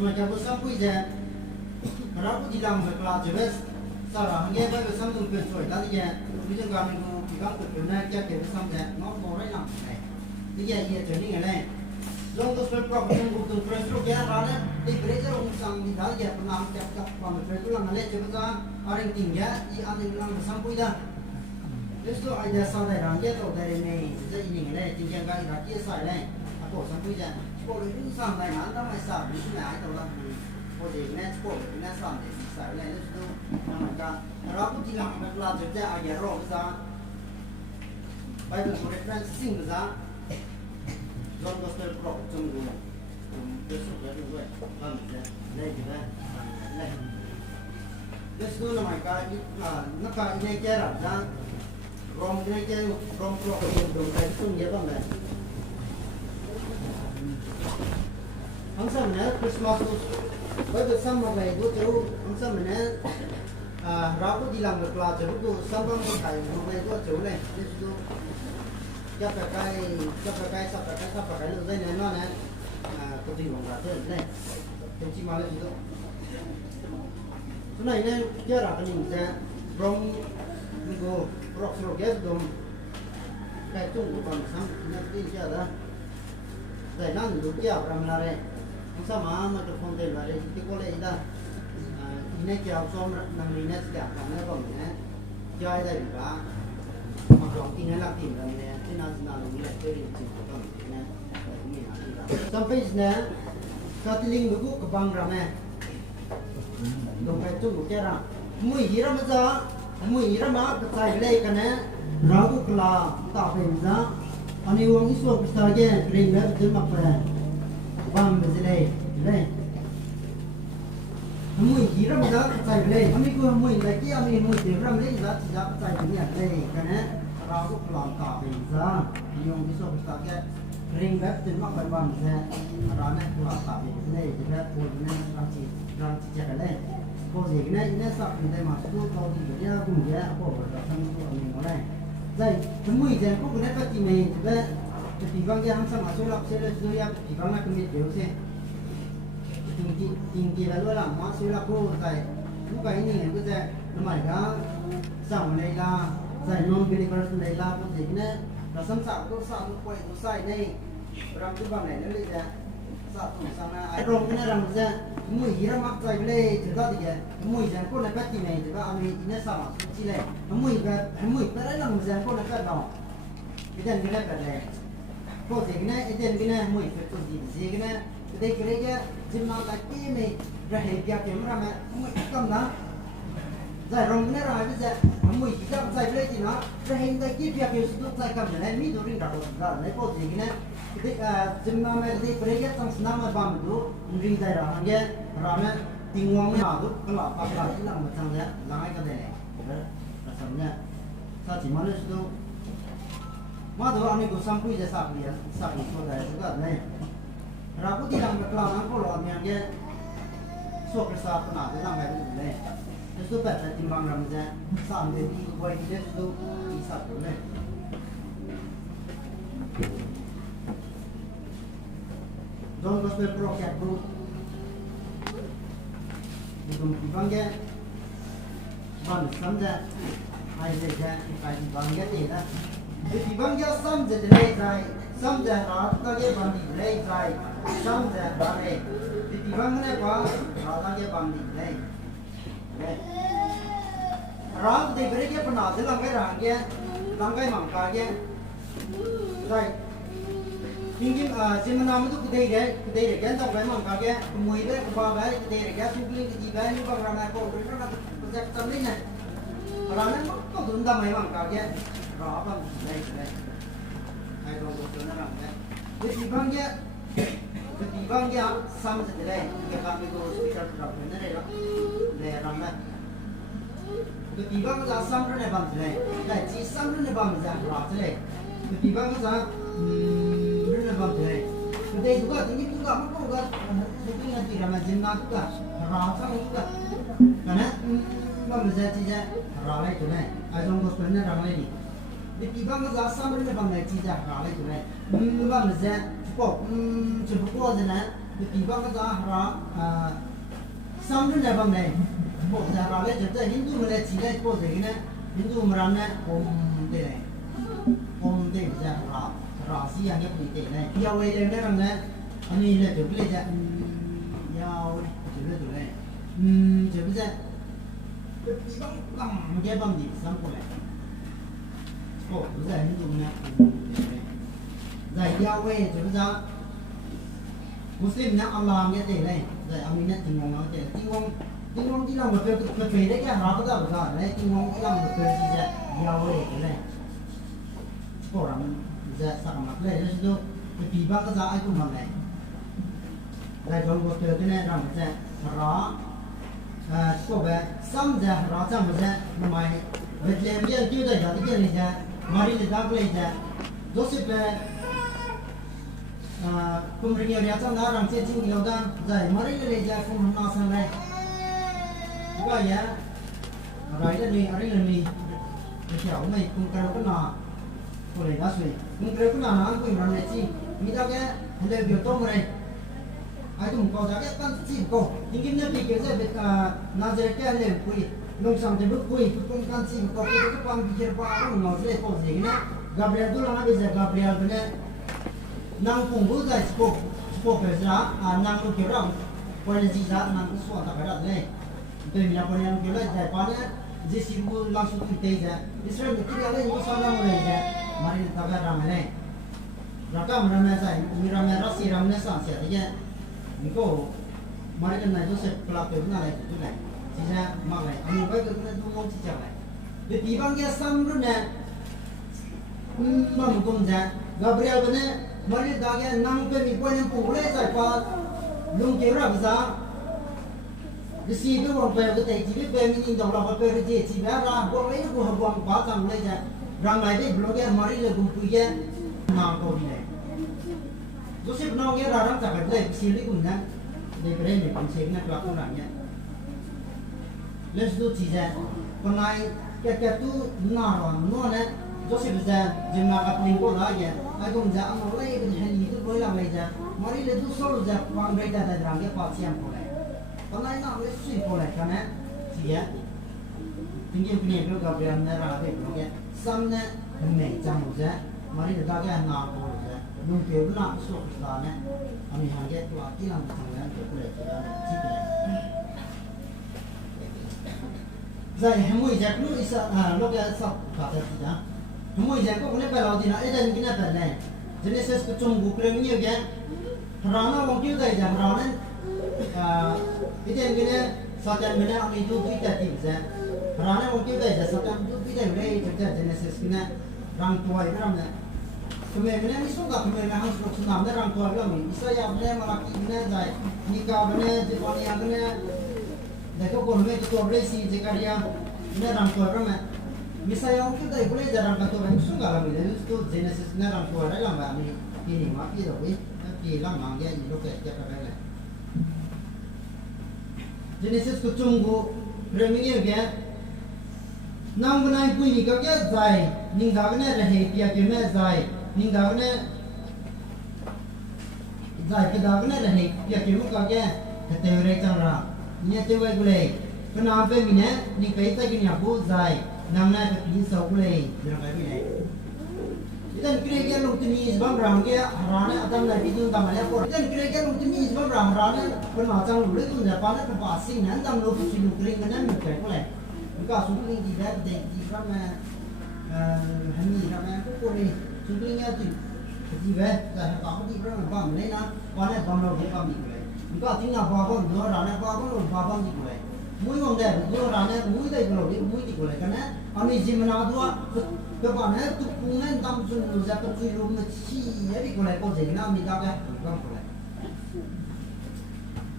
mà cho bữa sáng bây giờ ra cũng đi làm việc là chỉ biết sau đó nghe bây giờ sáng dùng quyền sỏi ta đi giờ bây giờ mình cũng chỉ có việc này cho cái sáng giờ nó bỏ đấy làm này bây giờ giờ trở đi ngày này long tôi phải có một công việc fresh lúc giờ ra đấy đi bây giờ ông sang đi đó giờ làm chặt chặt còn fresh lúc làm này chỉ bây giờ anh tìm giá đi anh làm sáng bây giờ nếu số ai giờ sau này làm giờ tôi đây này giờ như ngày này chính cái ra kia sai này cổ sáng bây giờ cổ lấy những sang này nó mới sao bị cái này đâu là cổ gì nè cổ cái này sang để sai này nó nằm ở cả rồi cũng chỉ làm cái là chúng ta ai rồi ra bây giờ số reference sinh ra John Gospel Pro trong người cái số đấy rồi hơn đây thì đây cái số là mấy cái nó cái này chơi ra rom cái chơi rom pro cái đồ cái số nhiều lắm này 항상 내가 크리스마스 bây giờ một ngày tôi chú 항상 mình rau cũng đi làm được là chú tôi xong một ngày tôi chú này chú chấp cái sắp cái đường dây này nó này tôi tìm bằng thế này tôi chỉ mang lên chú chỗ này này chưa là cái mình sẽ rong go rock rock gas đồng cái chung của bằng sáng nó đi chưa đó đây nó được chưa làm là đây sama microphone te lare ti ko le ida ine kya som nang ine kya kana ko ne jai dai ba ma ko ine la tin la ne tina na lu le te ri chi ko ne ni na ida some page ne katling bu ko bang ra me dong kai chu ko ra mui hira ma za mui hira ma ka sai le kana ra ku kla ta pe za ani wong iso pista ge ring le te ma pa bam bezele le mui hira ma da sai le ami ko mui la ki ami mui te ram le da ti da sai ni le kana ra ko plan ta be za yong bi so sta ke ring back tin ma ban ban ze ra na ko ta be le je ba ko ne ram ti ja le ko je ne ne sa ni de ma su ko ti ya ku ya ko da san ko ni mo le dai mui je ko ne pa ti me je thì vâng cái hàng sáng số lập sẽ là số em thì vâng là cái gì đều sẽ tình kỳ là luôn làm mà số lập cô tại lúc cái này cái gì nó mày đó sao này là giải non cái này là cái gì nữa là sắm sạo có sạo nó quay nó sai này làm cái bằng này nó lấy ra sạo cũng sang là ai rong cái này làm ra mùi gì đó mắc sai lấy thì ra thì cái mùi rằng cô này bắt thì này thì ba anh ấy nó sao chỉ này mùi cái đấy làm rằng cô này bắt đầu cái này cái này có gì cái này cái này mùi phải có gì cái này đây cái này chim nào là cái này ra hệ việc kiếm ra mà mùi cầm đó giải rong cái này rồi bây giờ mùi chỉ cầm giải lấy thì nó ra hệ cái việc kiếm sự giải cầm này mi đồ riêng đặt ra này có gì cái này chim nào mà đây cái trong sân mà bám đủ riêng giải ra hàng cái ra mà tiếng ngon nào đủ cái là bắt lại là một thằng đấy là cái này là sao nhá sao chỉ muốn là mà đó anh có sampu je sak ni so dai juga nei rapu ti dang bekla nang ko lo miang ge so ke sa na de nang mai nei so pa ta timbang ram ja sam de ti ko bai de so ti sa ko nei John Gospel Pro Cat Group di timbang ge ban sam ja ai de ja ti timbang ge ni da thì băng giá xăm dệt lê dài xăm dệt nó ta cái bằng đỉnh lê dài xăm dệt đó này thì băng cái này quá nó ta cái bằng đỉnh lê rồi thì bây giờ phần nào sẽ làm cái ràng kia làm cái mỏng cả kia rồi nhưng xin nói một chút cái để cái tao cái mỏng cả kia mùi đấy qua cái để cái suy nghĩ cái gì đấy như bằng là cô nó là cái tâm lý này rồi nó có tụi ta mấy mỏng cả kia rõ bằng đây hai con số nó làm đấy thì băng kia xăm sẽ đây cái băng cái đồ speaker drop này đây đó để làm này thì băng cái xăm nó này bằng thế này chỉ xăm nó này bằng dạng rõ thế này thì băng cái nó này bằng thế này đây juga ini juga apa juga itu yang tidak majinna juga rasa juga karena bang jadi ralai tu này ai trong có này ralai ni thì bang cái xăm nó này bằng này chỉ ra ralai tu này bang giờ có chỉ có gì nè cái kỳ vọng cái giá ra xong đến này bằng này bộ giá ra lấy chụp ra Hindu mà lấy chỉ lấy bộ gì cái này Hindu mà làm này ôm đây giá ra xí anh cái gì này giao ấy lên cái rằng này anh ấy lấy chụp lấy giá giao chụp lấy chụp này chụp ra cái bằng gì xong rồi ồ giờ Hindu này giải giao ấy chụp ra Muslim nak Allah dia teh lain. Jadi aminat tinggal orang teh. Tinggal hilang betul dek ya. Rata dah besar. Lain tinggal hilang betul saja. Jauh lain. Orang jadi sangat lain. Jadi tu ketiba tu saya tu mana lain. Lain kalau betul tu ni orang macam rah. Sebab samja rah samja memang betul dia tu dah jadi dia ni je. Mari kita boleh je. Joseph Pemerintah Raja Narang cecing ilaudan zai mari le ja kum na san lai ba ya rai le ni kiao mai kum kar ko na ko le da sui kum kar ko na na ko ran le chi mi da ke le bio to mo re ai tum ko ja ke kan chi ko ingin ne pi ke se be na je ke le pui nong sam te bu pui kum kan chi ko ko pam bi jer ba ko no se ko je ne Gabriel tu la na be Gabriel bene nang pung bu zai spok ke za nang lu ke rang pon ji za nang so ta ka ra le pe mi na pon yang ke le zai pa ne ji si bu lang su ti te za Israel ki ya le ni sa na mo le za mari ta ka ra me le ra ka ma na zai mi ra me ra si ra me sa sia ye ni ko mari ka na jo se pla pe na le tu le ji za ma le ani ba ke na du mo chi cha le de ti bang ya sam ru ne ma mu kum za Gabriel bene mari dage nang pe mi pon yang pung le sai pa lung ke ra za si be wong pe ke te ji be mi ni dong la pa pe je ji ba ra bo le ko ha bong ba sam le ja rang lai de blog ya mari le gum pu ye na ko ni le Joseph no ge ra rang ta ka le si li kun na de bre ni kun se na ka ko na nya let's do ji ja kon nai ke tu na ro no ne Joseph za jema ka pling ko la ya ai cũng dạ mà lấy cái hành gì tôi làm này dạ mà đi lên tôi số dạ quang đây là làm cái quả xiêm của này còn này nó lấy suy của này cái này gì á tiếng nhiên cái này nó gặp em này là cái cái xăm này này trăm một dạ mà đi được ra cái nào của dạ dùng kiểu nó số là này anh hàng cái quả tí làm thằng này của này chỉ cái vậy hem mui dạ lúc isa lúc cái sắp cả cái gì đó mui dạ có cái bài thì nó ấy đây cái này này Genesis ke chung buku ni ya, rana wong kyu dai jam rana, iten gini satan mana ang itu kita tiba, rana wong kyu dai jam satan itu kita boleh cerita Genesis gini rang tua itu ramai, kemudian ni suka kemudian harus nak senam rang tua lagi, isa ya boleh malaki gini dai, nikah gini Jepun yang gini, dekau kono itu boleh si jika dia ini rang tua ramai. Misalnya orang kita boleh jarang kata orang suka lagi, jadi itu Genesis ni orang tua dah lama ni ini mati dah, tapi lama dia ini lokal dia pakai lah. Genesis kucinggu remingnya dia, nang benai pun ni kau dia zai, ning dah kena rehe pia kena zai, ning dah kena zai kita kena rehe pia kena kau dia kata orang cakap, ni tu boleh, kenapa ni ni kita kini aku zai. Namanya kepilih saulai jangan kayak ni. Ikan kira-kira lukini sebab ramai rana atau lagi tu tamalnya por. Ikan kira-kira lukini sebab rana penacang lulus tu Jepang ni pasing nanti tam lulus si lukring kan ni kayak boleh. Muka lukring tidak jadi ramai hani ramai aku pun ni lukringnya tu jadi dah tak aku tidak ramai bam ni na, mana bam lor dia bam ni boleh. Muka tinggal bawang dua rana bawang lor bawang ni boleh. Mui orang dah dua rana mui dah kalau dia mui ni boleh kerana Ami jimna dua kebanyakan tu pungan tam sun zakat tu rumah si jadi kalau kau jadi nak minta ke bukan boleh.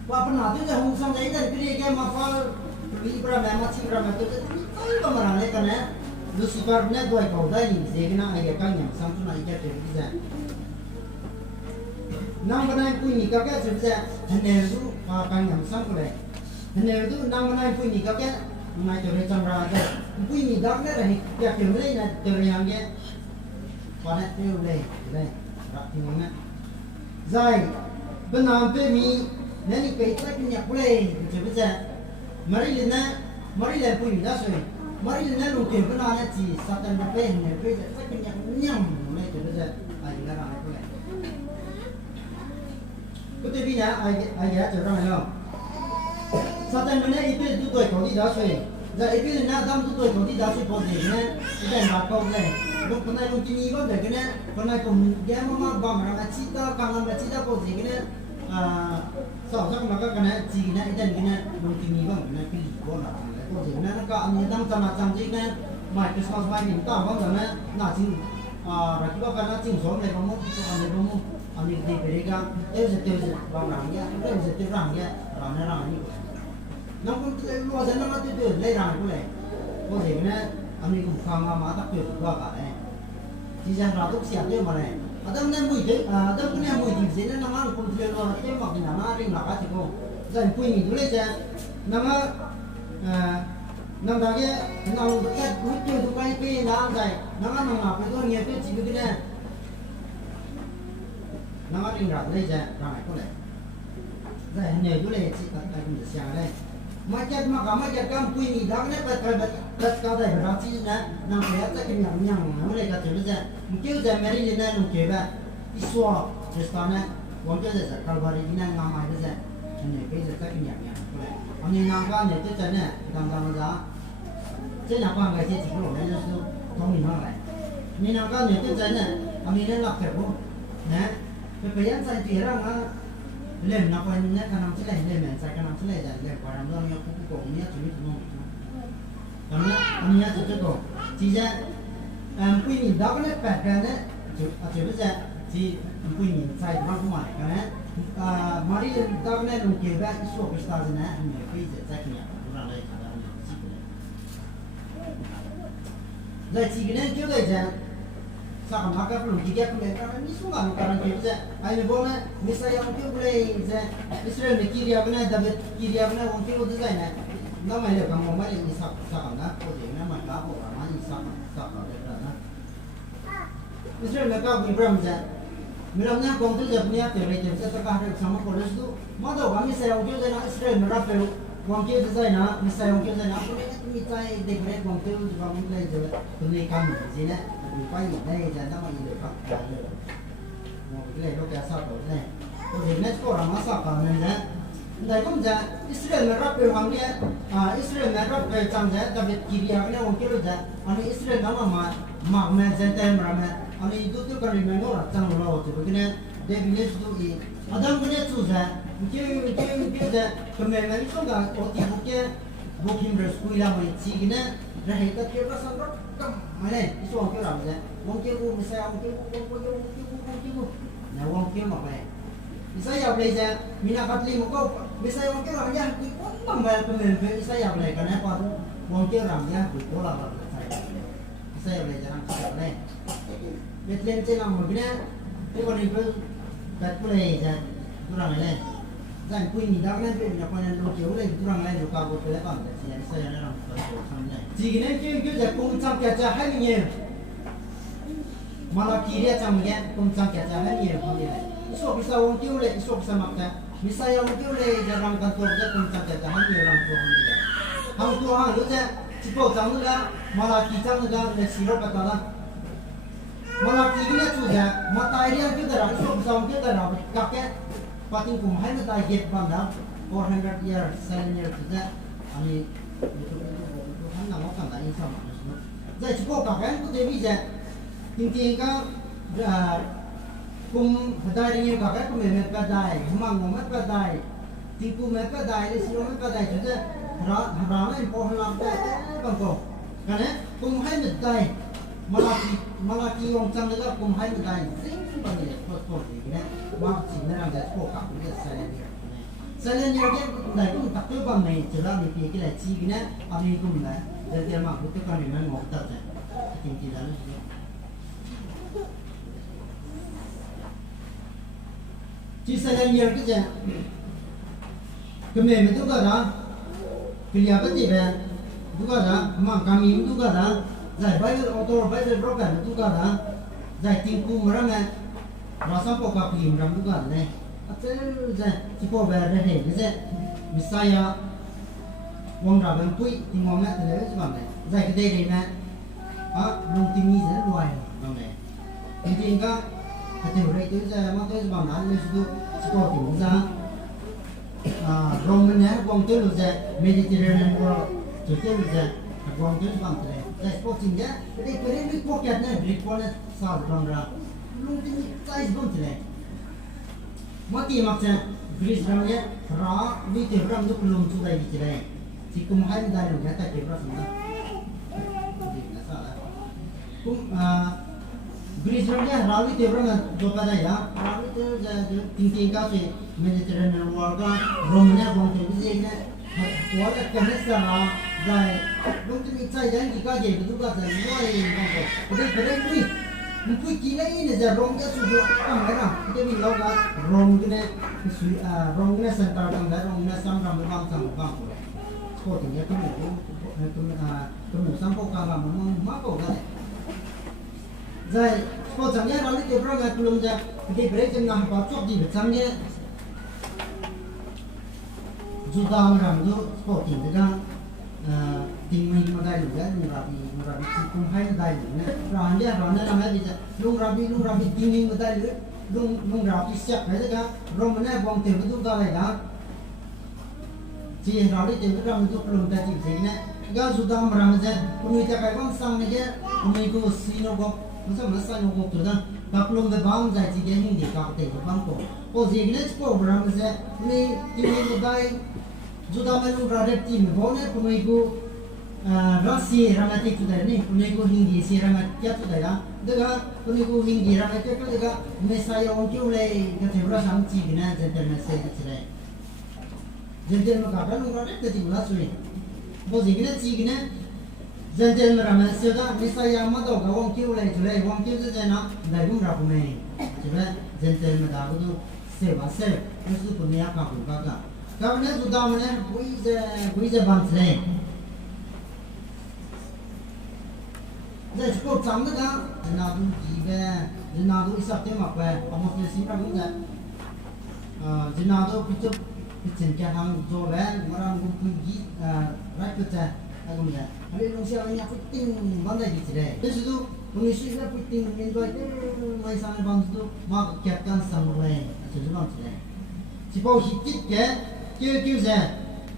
Apa pernah tu dah hungsam jadi dari pilih ke mafal pilih berapa macam berapa tu tapi kalau mana ni kerana Lucifer ni dua kau dah ni jadi nak ayat kan yang sampai nak ayat tu bisa. Nang benai pun ni kakek sebisa hendak tu kan yang sampai. Hendak tu nang benai pun ni kakek mai tu recam raja. Pui ni dah ni dah ya kemulai na terliang dia. Panas tu boleh, boleh. Tak tinggal. Zai, bên nào bên mi nên đi về tới cái nhà của lên chứ bây giờ mà đi lên bùi đã rồi mà đi lên lùng tiền bên nào này chỉ sát tận bên này bây giờ tới cái nhà nhầm này chứ bây giờ ai ra này của lên cái TV nhà ai ra chỗ ra này không sát tận bên này ít tuổi tuổi có đi đã rồi giờ ít tuổi nào đam tuổi có đi đã rồi bao nhiêu này cái này bà con này lúc con này lúc chỉ có được cái này con này cũng ghé mà bầm ra chỉ ta càng làm chỉ ta bao nhiêu cái này sau đó mà cái này chỉ này cái này lúc chỉ có cái này cái gì cũng là bao nhiêu này nó có anh đang chăm chỉ này mà cái sau vài mình tao bao giờ này là chỉ rồi cái nó chỉ số này không anh đi về cái tiêu diệt bằng rằng nhá tiêu diệt rằng nhá rồi nó làm như vậy nó cũng lo ra nó tiêu lấy rằng cái này bao nhiêu này anh đi cùng khang mà tắc tuyệt qua cả này chỉ ra là tốt xịt đấy mà này adam nên mùi thế adam cũng nên mùi gì thế nó mang cùng chơi rồi thế mà cái nào riêng là cái gì không dành quỳ mình lấy ra nó năm đó cái nó cái núi tiêu tụi bay kia nó dành nó nào phải tôi nghe tôi chỉ cái này nó riêng là lấy ra rồi có lẽ dành nhiều chỗ này chỉ tại mình sẽ đây macet maka macet kan puini dah ni bet kata berarti na nang saya tak yang mereka tu saja mungkin saya meri ni na mungkin ba iswa restana wangke saja kalbari ni na ngamai saja ni kerja tak yang ani nangka ni tu saja dam saja saya nak apa ngaji cikgu ni tu tahu ni mana ni nangka ni tu saja ani ni nak kerja na kemudian saya kira lên nó coi nhé cái năm trước này lên mình sai cái năm trước này là lên quả làm đâu nhau cũng cũng nhé chuẩn bị không còn nhé anh nhé chuẩn bị cũng chỉ ra quy nhìn đó cái bẹt cái đấy chuẩn bị ra chỉ quy nhìn sai nó không phải cái đấy mà đi đó cái lồng kia vậy số cái sao thế này anh nhớ quy giờ sai cái này nó là đây là đây chỉ cái này chưa cái gì sao mà các lồng kia cũng đấy cái số mà cái này kia anh nói này misalnya orang boleh Israel ni kiri apa ni, tapi kiri apa ni orang tu tu saya ni, nama dia kamu mana ni sab na, kau dia nama kau orang mana ni sab ada na. Israel mereka Ibrahim je, Ibrahimnya kaum tu je punya teori saya terkah ada sama polis tu, mana orang misalnya orang tu je na Israel mereka perlu orang tu saya na, misalnya orang tu saya na, aku ni misalnya dekorasi orang tu juga mungkin je, tu ni kami je na, bukan ni je nama ini dekat. cái này nó kéo sao rồi này, tôi thấy nó có làm sao cả này đấy, đây cũng vậy, Israel nóรับvề hoàng kia, Israel nóรับvề trang đấy, đặc biệt Syria cái này ông kia rồi đấy, anh Israel nó mà mình dân tên mà anh itu tu kalau mình nó là trang lo thì cái này, để mình nhớ tu gì, adam cái này tu đấy, cái đấy, cái mình không có ở thì bukit kim rồi school là mình chỉ cái này, rồi hết tất cả các sản phẩm cầm mà này, cái số ông kia làm đấy, ông kia cũng sai ông kia nah wong kia mak leh. Saya boleh je, mina katli muka, bisa wong kia ramnya, pun tambah pemimpin saya boleh, kerana apa tu? Wong kia ramnya, pola saya boleh jangan saya boleh. Betul cakap mungkin, tu orang itu kat boleh je, kurang leh. Jangan kui ni dah kan, nak kau yang lokal boleh, kurang leh lokal boleh kan? Saya nak orang jika ni kita jadi pungcam kerja hari ni. Malah kiri macam ni, kumcang kerja ni dia punya. Isu bisa orang kiri le, isu bisa makan. Misalnya orang kiri le, jarang kantor je kumcang kerja ni orang tua dia. Hang tua hang lu je, cipo jang juga, malah kijang juga, le siro kata lah. Malah kiri ni tu je, mata area kita dah, isu bisa orang kita dah, kakek, pating kumhai mata get bandar, 400 years, 7 years tu je. Ani itu hang nak makan tak insaf manusia. Jadi cipo kakek tu dewi je. Tinggi ka kum hadari ni kakak kum met padai, humang met padai, tingku met padai, lesio met padai, jadi rama ini pohon lampu bangko, kerana kum hai met padai, malaki orang cang juga kum hai met padai, sing bagi pot ni, mak cina orang jadi pokak ni saya ni orang dah kum tak tu bang ni, cerah ni pergi lagi cina, abi kum ni, jadi mak butuh kan ni memang ngok tak je, tinggi dalam. Chỉ là nhiều cái gì, cái mình tu cái đó, cái gì cái gì vậy, tu cái đó, mà kami tu cái đó, giải bay ô tô bay lên rocket tu cái đó, giải tiền cung mà ra mẹ, rồi xong có cặp phim làm tu cái này, Atau je siapa berada je Messiah wong raben pui tinggal nak terus sebab ni. Zai kedai ni nak belum tinggi je luai bang ni. Inti enggak hati orang itu je mak tu sebab nak lu situ siapa tinggal je. Roman ni wong tu lu je Mediterranean world tu tu lu je wong tu sebab tu. Zai siapa tinggal jadi kerana ni pocket ni break point sah bang ra. Belum tinggi size bang tu ni. Mati macam Greece ramnya ra ni tu ram tu belum sudah dicerai. Si kumhain dah lu kata kira semua. Jadi nasa. Greece ramnya rawi tu ram tu pada ya. Rawi tu tinggi kau si Mediterranean warga Romanya bang tu jadi ni. Warga kenapa lah? Jadi bang tu ni saya jangan kita je tu kan semua ini bang tu. Jadi keren ni. Mungkin kira ini je Romnya sudah kamera. Kita ni loga Rom ni Rom ni sentar kamera Rom ni sampai bang sampai bang. Kau tinggal tu sampai kamera memang mampu kan? Jadi kau jangan lalu tu orang belum je. Kita beri jangan bacot di macamnya. Juta orang tu kau tinggal tinggi modal juga, murabi cikum hai modal juga. Randa nama dia, lung rabi tinggi modal juga, lung rabi siap aja kan. Romanya bang temu tu dah lah. Cih rabi temu ram tu belum dah cium ni. Kalau sudah merang je, punui tak kau sang ni je, punui ko sino ko, masa ko tu dah. Kalau belum bang jadi dia hindi kau temu bang ko. Kau jadi ni kau merang je, ni tinggi modal. Juda malu rakyat tim, boleh punai ko rasi rakyat itu dah ni, punai ko hindi si rakyat itu dah lah. Dega punai ko hindi rakyat itu dega, mesaya orang kau leh kata beras ang cik na jantan mesaya cerai. Jantan makata nung rakyat jadi beras ni. Bos ini cik na jantan rakyat mesaya mesaya mata orang kau leh cerai, orang kau tu jangan dah pun rakyat ni. Cerai jantan makata tu sewa, itu punai apa pun baga. Kau ni sudah mana buat bangsa. Jadi cukup sama dah. Jenadu jiwa, jenadu isap temak ber. Amat mesti ramai dah. Jenadu picuk picengkah hang joran, orang pergi rakyat dah. Aku ni. Hari lu siapa ni aku ting bandai di sini. Jadi tu manusia ni puting enjoy tu, mai sana bangsa tu mak kiatkan sampai. Jadi bangsa ni. Sipau hikit ke? Kêu je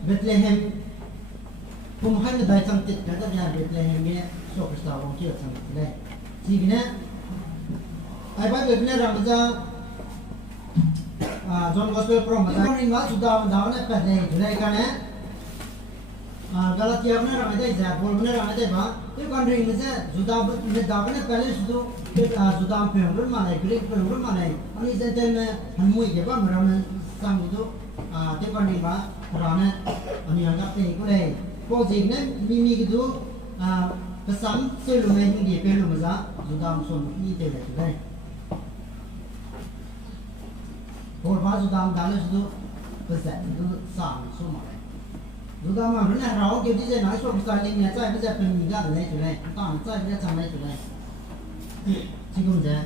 Bethlehem kumhan dah cantik kata dia Bethlehem ni superstar orang kêu cantik le. Jadi ai bai Bethlehem ramja John Gospel Pro mata ni mat sudah dah na Bethlehem le kan Galatia na ramja je bol na ramja ba tu kan ring je sudah dah na pale sudah pengurus mana Greek pengurus mana ani jantan hanmui ke ba ram sang tu thế còn đi ba, rồi nè, anh em gặp thì có đây, có gì nè, mimi cái thứ, cái sắm xây luôn này, những cái luôn mà giá, chúng ta muốn đi tới đây, hồi ba chúng ta đã lấy số, cái gì, cái sản số mà này, chúng ta mà nói là rau kiểu gì nói số cái linh này, trái bây giờ mình nhìn ra được này chỗ này, tao trái bây giờ chẳng này chỗ này, chỉ cũng thế,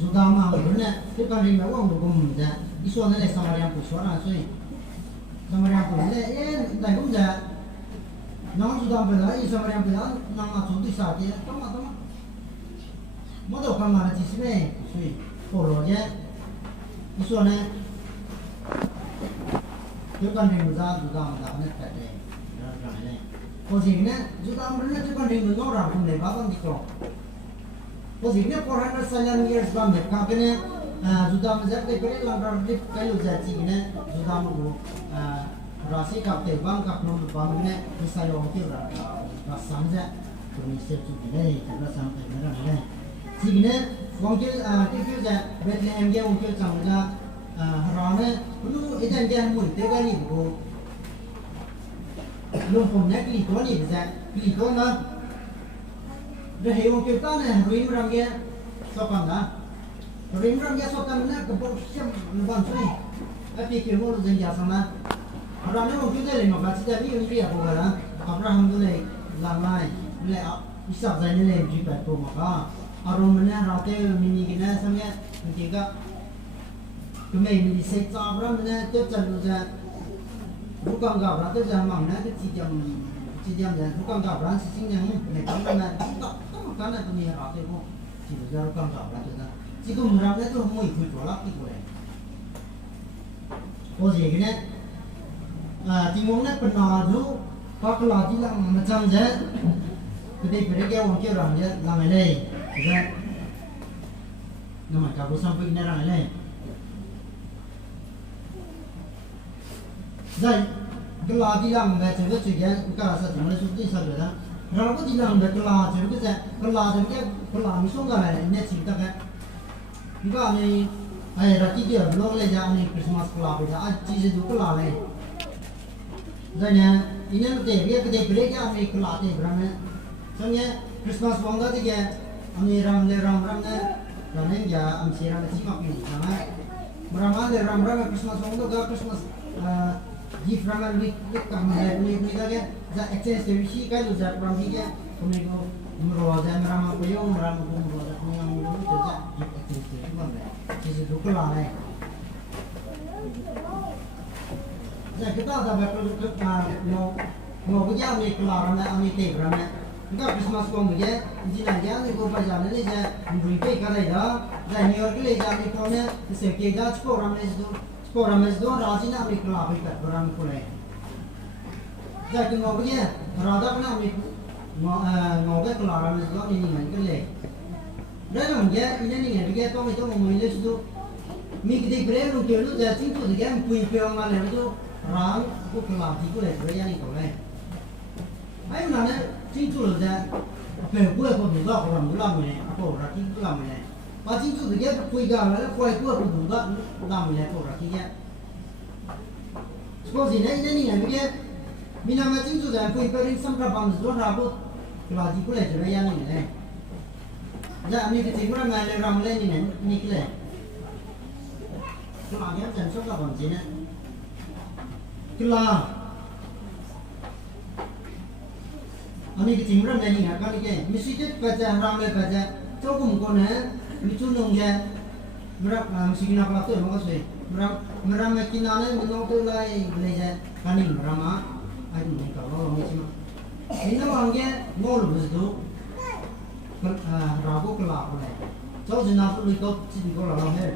chúng ta mà nói là thế còn đi đâu cũng cũng thế. Isu ni le Samaria pun suara sui. Samaria pun le, dah pun je. Nang sudah berada, Samaria pun nang atur di saat dia, tama. Mana orang mana sih ni, sui. Kalau je, isu ni, tu kan ringgit sudah ni kata, orang ni. Kalau sini sudah berada tu kan ringgit orang pun le, bapak dikau. Kalau sini 400 years bang, kau ni. Sudah macam tu, kalau langgar di kalau jadi ni, sudah mahu rasi kapte bang kapnom bang ni, misalnya orang tu rasan je, permisif tu ni, kita sampai mana ni. Sini orang tu tu je, Bethlehem dia orang tu cakap je, harana, lu itu dia mui, tega ni bu, lu pun nak kliko ni je, kliko na, dah orang tu kan ruim orang dia, sopan dah. Rimram ya sokan na kebor siam nuban suni. Tapi kemo lu jangan sama. Orang ni mungkin je lima belas jadi ini dia boleh. Abraham tu le lamai, le isap jadi le jibat tu maka. Arum mana rate mini kena samnya ketiga. cái mình đi xây cho đó mình tiếp chân ra lúc con gặp đó tiếp ra mỏng nó cái chỉ dầm là lúc con gặp đó sinh nhằng này cũng là cũng cái này tôi nghĩ là thế không chỉ được ra lúc con gặp đó cho ta chỉ có một lần đấy tôi không muốn thử chỗ lắm cái của này có gì cái này chỉ muốn này phần nào chú có cái lò chỉ làm mà chăm chứ cái đây phải kêu ông kêu rằng chứ làm này đây ra nhưng mà cả bộ xong phim này làm này đây cái lò chỉ làm về chỉ có chuyện cái là sao chúng nó xuống đi sao được đó rồi có chỉ làm về cái lò chỉ cái lò thì cái lò mình xuống cái này nè chỉ ta cái cái này ai ra chỉ điều nó lấy ra này Christmas cái lò bây giờ chỉ là cái lò này đây nè ini nanti cái beli cái mình cái lò thì berapa xong nhé Christmas vòng đó thì cái anh ram nè rồi nên giờ anh sẽ làm chỉ mặc gì mà ram Christmas vòng đó cái Christmas gift ram week cầm này week đó cái za exchange thì chỉ cái lu za ram thì cái mình có mua ra ram có yêu ram có mua ra không mua được za gift exchange thì cái này chỉ là cái lò này giờ kita ada berkeluar mau kerja ni keluar ni teh ramai. Kita Christmas ko mungkin jinak dia ni ko baca ni je beri kai dah. Jadi New York le jadi ko ni sekian dah cukup ramai tu rajin ni keluar pergi orang kulai. Jadi mau kerja rada kena ni mau ke keluar ramai tu ni ni kan le. Dan mungkin ini ni dia tu itu mau milih tu. Mi kita beri lu kelu jadi tu dia punya orang malam tu. Rang cũng làm thì có thể với gia đình của này ấy là này chính chủ là về quê của mình do của làm này của ra chính chủ làm này và chính chủ thì cái quê gà là quê của mình do làm này của ra chính cái có gì đấy nên như này mình làm chính chủ là quê bên sâm ra bằng do ra bộ là chỉ có thể với gia đình này dạ mình cái chính là này làm lên như này như cái này làm cái chân số là bằng gì này là anh ấy cái chuyện đó này nhỉ các cái mình suy xét bây giờ làm lại bây giờ cho cùng con này mình chun nông gia berapa mesti kena pelatu apa sih berapa kena ni menong tu lai belajar kani berapa ayo ni kalau orang macam ni orang dia ngol begitu ragu kelak boleh cho jenah tu ikut sini kalau orang ni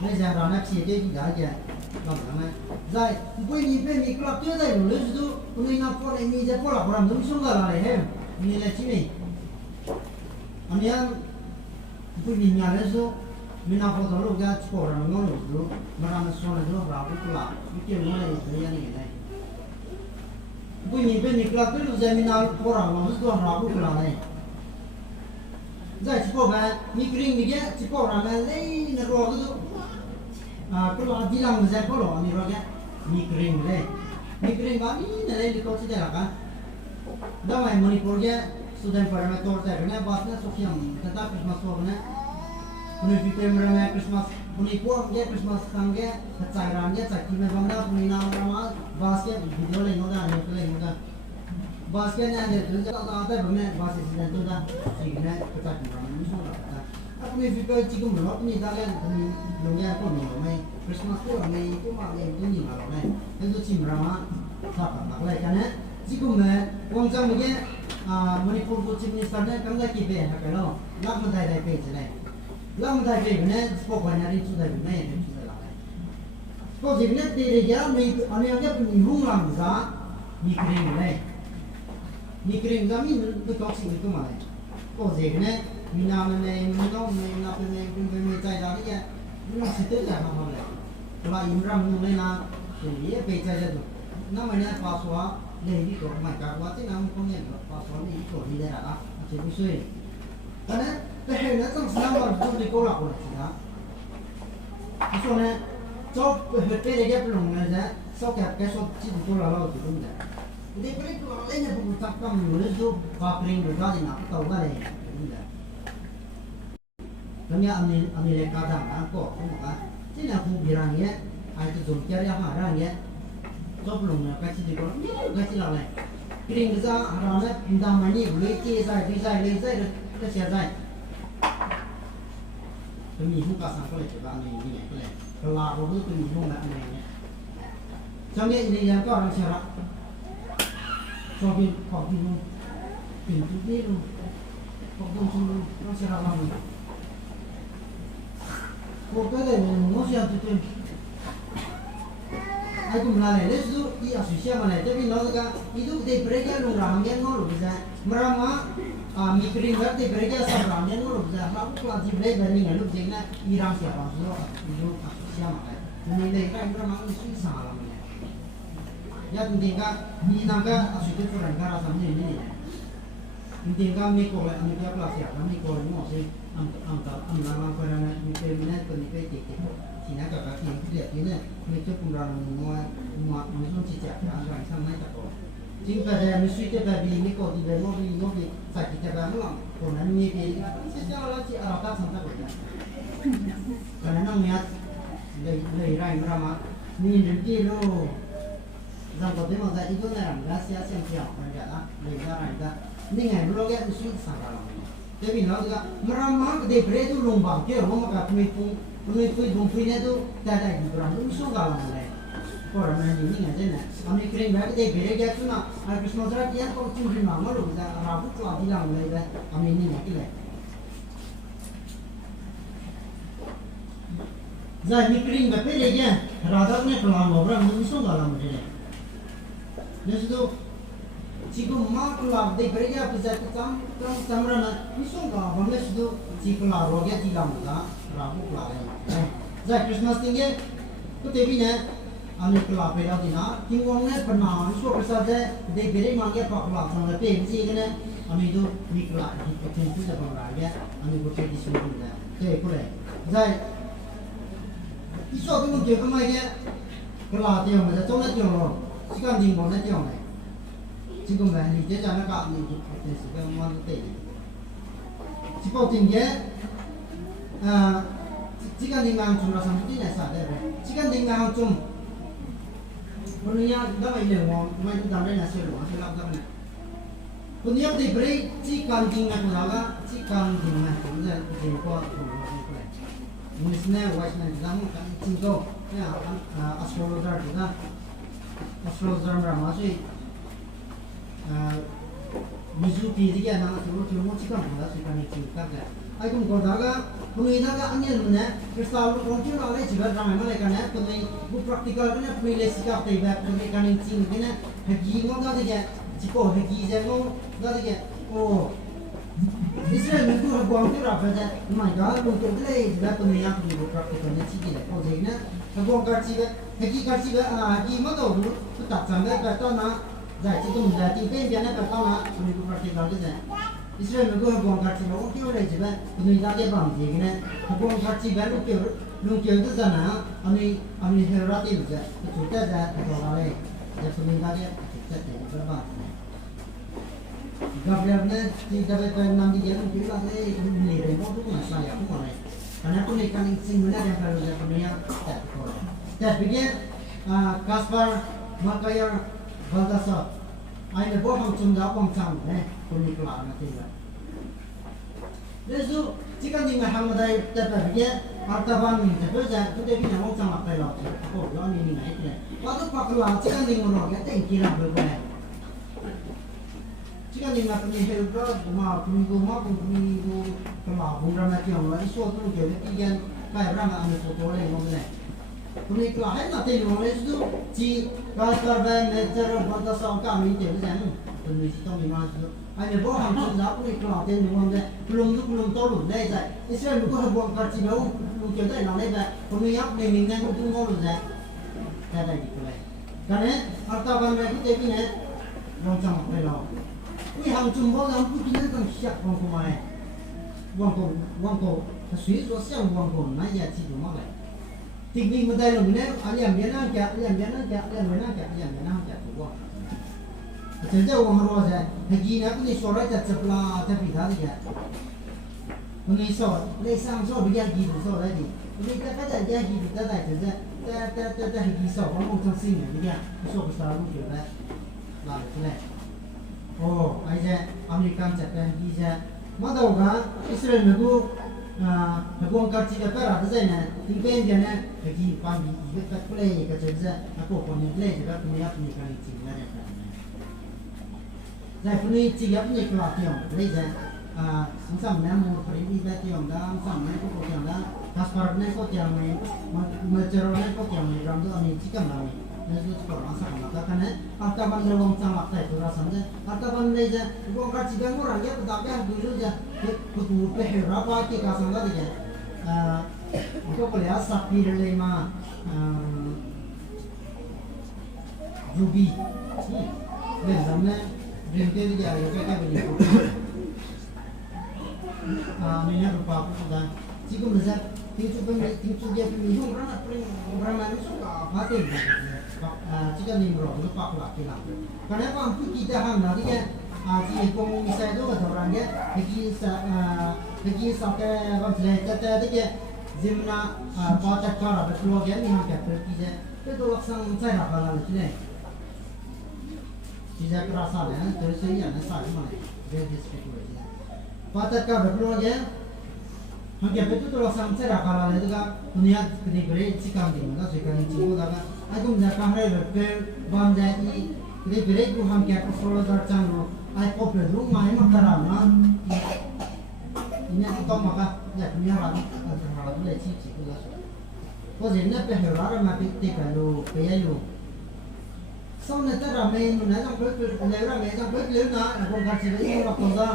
belajar anak sih dia tidak aja làm này dạy quên nhìn bên mình club chưa dạy nữa chứ tôi nào có này mình sẽ có là làm đúng xuống là này hết mình là chỉ mình anh em quên nhìn nhà đấy số mình nào có đó ra có làm ngon rồi mà làm xong rồi nó vào cái club cái kiểu này thời gian này quên nhìn bên mình club cứ dạy mình nào có làm nó cứ vào cái club này dạy chỉ có về mình kêu mình cái chỉ có làm này lấy nó rồi kalau di dalam saya kalau ni roga mikring bani nilai di kau sudah kan dah main Manipur je sudah pada motor saya kena basnya Sofian tetap Christmas orang ni fikir mereka Christmas Manipur je Christmas sangge cairan je cakap ni bangda punina ramah basnya video lain ada ni lain ada basnya ni ada tu jadi ada bagaimana basnya sudah tu dah sehingga kita ramai ni semua अपने फिकर चिकन बना अपनी दालें अपनी लोग को नहीं होने क्रिसमस को हमें को मारे तो नहीं मारने ये तो चिमरा मा साफ करना है क्या ना चिकन में वंशा में ये मणिपुर को चिकन स्टार्ट है कम की पे है क्या लो लाख में दाई पे चले लाख में दाई पे बने स्पोक बना रही चुदा बने ये चुदा लागे तो जितने तेरे क्या मैं अने आगे अपनी रूम लाम जा निकरेंगे जामी तो टॉक्सिक तो मारे तो जितने mình làm này mình có mình làm này mình chạy ra đấy nó sẽ tới là nó không lại và im răm nên là thì về chạy ra được nó mà nha qua xóa để đi chỗ mày cả quá thế nào không nhận được qua xóa đi chỗ đi đây là chỉ có suy cái đấy cái hệ nó trong năm vào trong đi câu lạc bộ gì đó cái số này cho hết cái này cái lòng này ra sau cái số chỉ câu lạc bộ thì không được thì cái lên là cũng tập trung nữa giúp và kinh được ra thì nào tàu ra đây Kami ambil kadang angkot, sini aku bilangnya, itu jom cari apa orangnya, job belum kasih di kolom, kasih lah. Kering kita orangnya pindah mani, beli saya, kasih saya. Kami buka sangkal itu kan ini, kelak itu tuh ibu nggak nih trong ini yang có orang serak cho bên họ đi luôn tìm chút biết luôn họ không chung nó serak lắm một cái này nó sẽ tự tin ai cũng là này lấy số đi ở Susia mà này tapi nó cái itu de mereka lu ramai ngoro bisa merama mikrin berarti mereka sama ramai ngoro bisa aku kelas di beli beli nggak lu jangan Iran siapa so itu Susia mah ini deh kan merama itu salah ya intinya ni naga asuh tu orang cara sama ini intinya mikol ini dia kelas ya mikol mau sih am korang ni minat pun ni cek sini agak kaki dia ini mikol kurang mau muncul cicak ya orang sama tak kau jika pada mesti kita beli mikol di beli sakit kita malam korang ni beli sejauh lagi arakat sampai kau karena niat dari rai merama ni nanti lo rằng có tiếng mà dạy chúng tôi làm ra xe xem kiểu này cả đó để ra này ra nên ngày lúc ấy suy sản ra làm thế vì nó là mà mà để bể tu lùng bảo kia mà cả mình dùng phi này tu đại đại gì rồi nó số gạo này còn là những ngày thế này anh ấy kêu là để bể cái chút nào anh Christmas ra kia có chung gì mà lúc ra ra bút là đi làm này đấy anh ấy như cái này giờ những cái này phải để cái ra đó này làm một lần nó số gạo làm thế này nên itu jika mak kelar de mereka bisa tam samrana misal kau bangsa itu jika kelar roga tilam kita rabu kelar ya. Jadi Christmas tinggi, tu tapi ne, ane kelar pera tina, tinggalnya pernah misal persada de beri mangga pak kelar sama de pensi kan, ane itu mi kelar di pensi tu bangsa ya, ane bukan di sini ya. Jadi boleh. Jadi isu tu mungkin kemana ya kelar tiang macam macam tiang 시간 진 거는 때문에 지금 많이 되잖아 가 이제 시간 뭐 때. 지금 띵게 시간 띵강 좀 라서 띵네 사대. 시간 띵강 좀 우리야 나가 이제 뭐 많이 담배 나세요. 하실라 담배. 우리야 데 브레이 시간 띵강 나가 시간 띵강 이제 이거 무슨에 와이스는 장 진도 야 아스트로로더가 astrologer masih misu pidi kan nama tu mau cikam dah sekarang ini cikam dah. Aku mungkin daga, punai daga ane mana, kristal mungkin orang juga ramai mana kan ya, punai bu praktikal kan ya, punai lesikap tiba, punai kan ini cing kan ya, hagi mau dah dia, ciko hagi jangan dah dia, oh, Israel mungkin aku angkat apa saja, mereka mungkin boleh juga punai yang bu praktikal ni cikir, oh jadi na, aku angkat cikir. Hagi kasi ba hagi mo to tak sampai kata na jadi itu menjadi penjana kata na ini praktikal tu je Israel itu hubung kasi ba okey boleh je ba ini tak ada bang je kan hubung kasi ba lu kau tu sana ani herati je itu je itu orang je ini tak ada jadi berapa Gabrielnya tidak ada nama dia lu kira saya ini remote tu masalah aku mana karena aku ni kan singgulnya yang perlu saya punya tak korang. Dan begini, Kaspar Makaya Baldassar, ini bohong cuma bohong cang, kuning kelar nanti lah. Lepas jika ni Muhammad tapi begini, artawan ni tapi jadi tu dia ni bohong cang apa lah? Oh, yang ini ni. Waktu paklah jika ni mana kita ingkirah berbagai. Jika ni nak ni hebat, kuning kelar, bukan macam orang isu tu jadi kian kaya berapa ane foto leh mana. Kuning kelar hay nanti orang itu si Kaspar Nature Baldassar kami itu macam kuning itu ni macam ane bohong cuma kuning kelar tu orang belum tahu dah je. Israel bukan buang kerja baru, mungkin dah nak leh kuning yang ni dengan kuning orang dah dah gitu lah. Kerana artawan mereka tapi ni orang cakap mereka. Wih, hang cuma orang pun kita kan siap orang kumai, orang ko, sesuai sosial orang ko, naik jadi cuma lah. Tinggi muda lo ni, aliam dia nak tu buat. Jadi orang harus ada, lagi nak ni suara cepat tapi dah dia. Ni suara, ni sang suara dia gitu suara lagi. Ni kata dia gitu dah jadi, dah lagi suara orang macam sini dia, suara selalu dia lah tu lah. Oh, aja Amerika cakap dia, mana orang Israel itu Nagong karchi ka pera da zaina tingpen dia na kaki pandi ibe tak play ka cerza aku poni play juga punya punya kan cing na ya zai puni cing ya punya kelas tiong play zai sam na mo pari ibe tiong da sam na ko tiong da kaspar na ko tiong mai macero na ko tiong mai ram do ani cikam na na ju ko asa na ta kana ata ban na wong sang lak tai tu ra sam ja ata ban le ja gong karchi ga mo rang ya da ba du ja ku tu pe ra pa ki ka sang da di ja untuk kuliah sapi dari mana ruby, berzamnya rintik dia ada apa beli minyak rupa aku dan jika melihat tinggal dia minum orang mana suka apa tu jika nimbrol itu pak laki laki karena apa kita ham nanti kan si pun misalnya tu kata orang dia pergi sampai apa kata dia Zimna pocak cara betul kan ni hampir pergi je. Itu laksang saya nak kalah ni. Sejak kerasa ni, terus saya ni saya mana. Jadi spekulasi. Pocak cara betul je. Hampir betul laksang saya nak kalah ni tu kan. Dunia kini beri cikam di mana, cikam di cikgu dah kan. Aku menjaga hari berper bandai kini beri tu hampir follow tercanggu. Aku perlu main makarana. Ini aku maka ya punya orang tu le cik tu lah. Kau jenis perhera ramai kita lu, kaya lu. Soalnya tu ramai nu nak jangkut, ramai jangkut lu na, aku kerja ni aku kerja,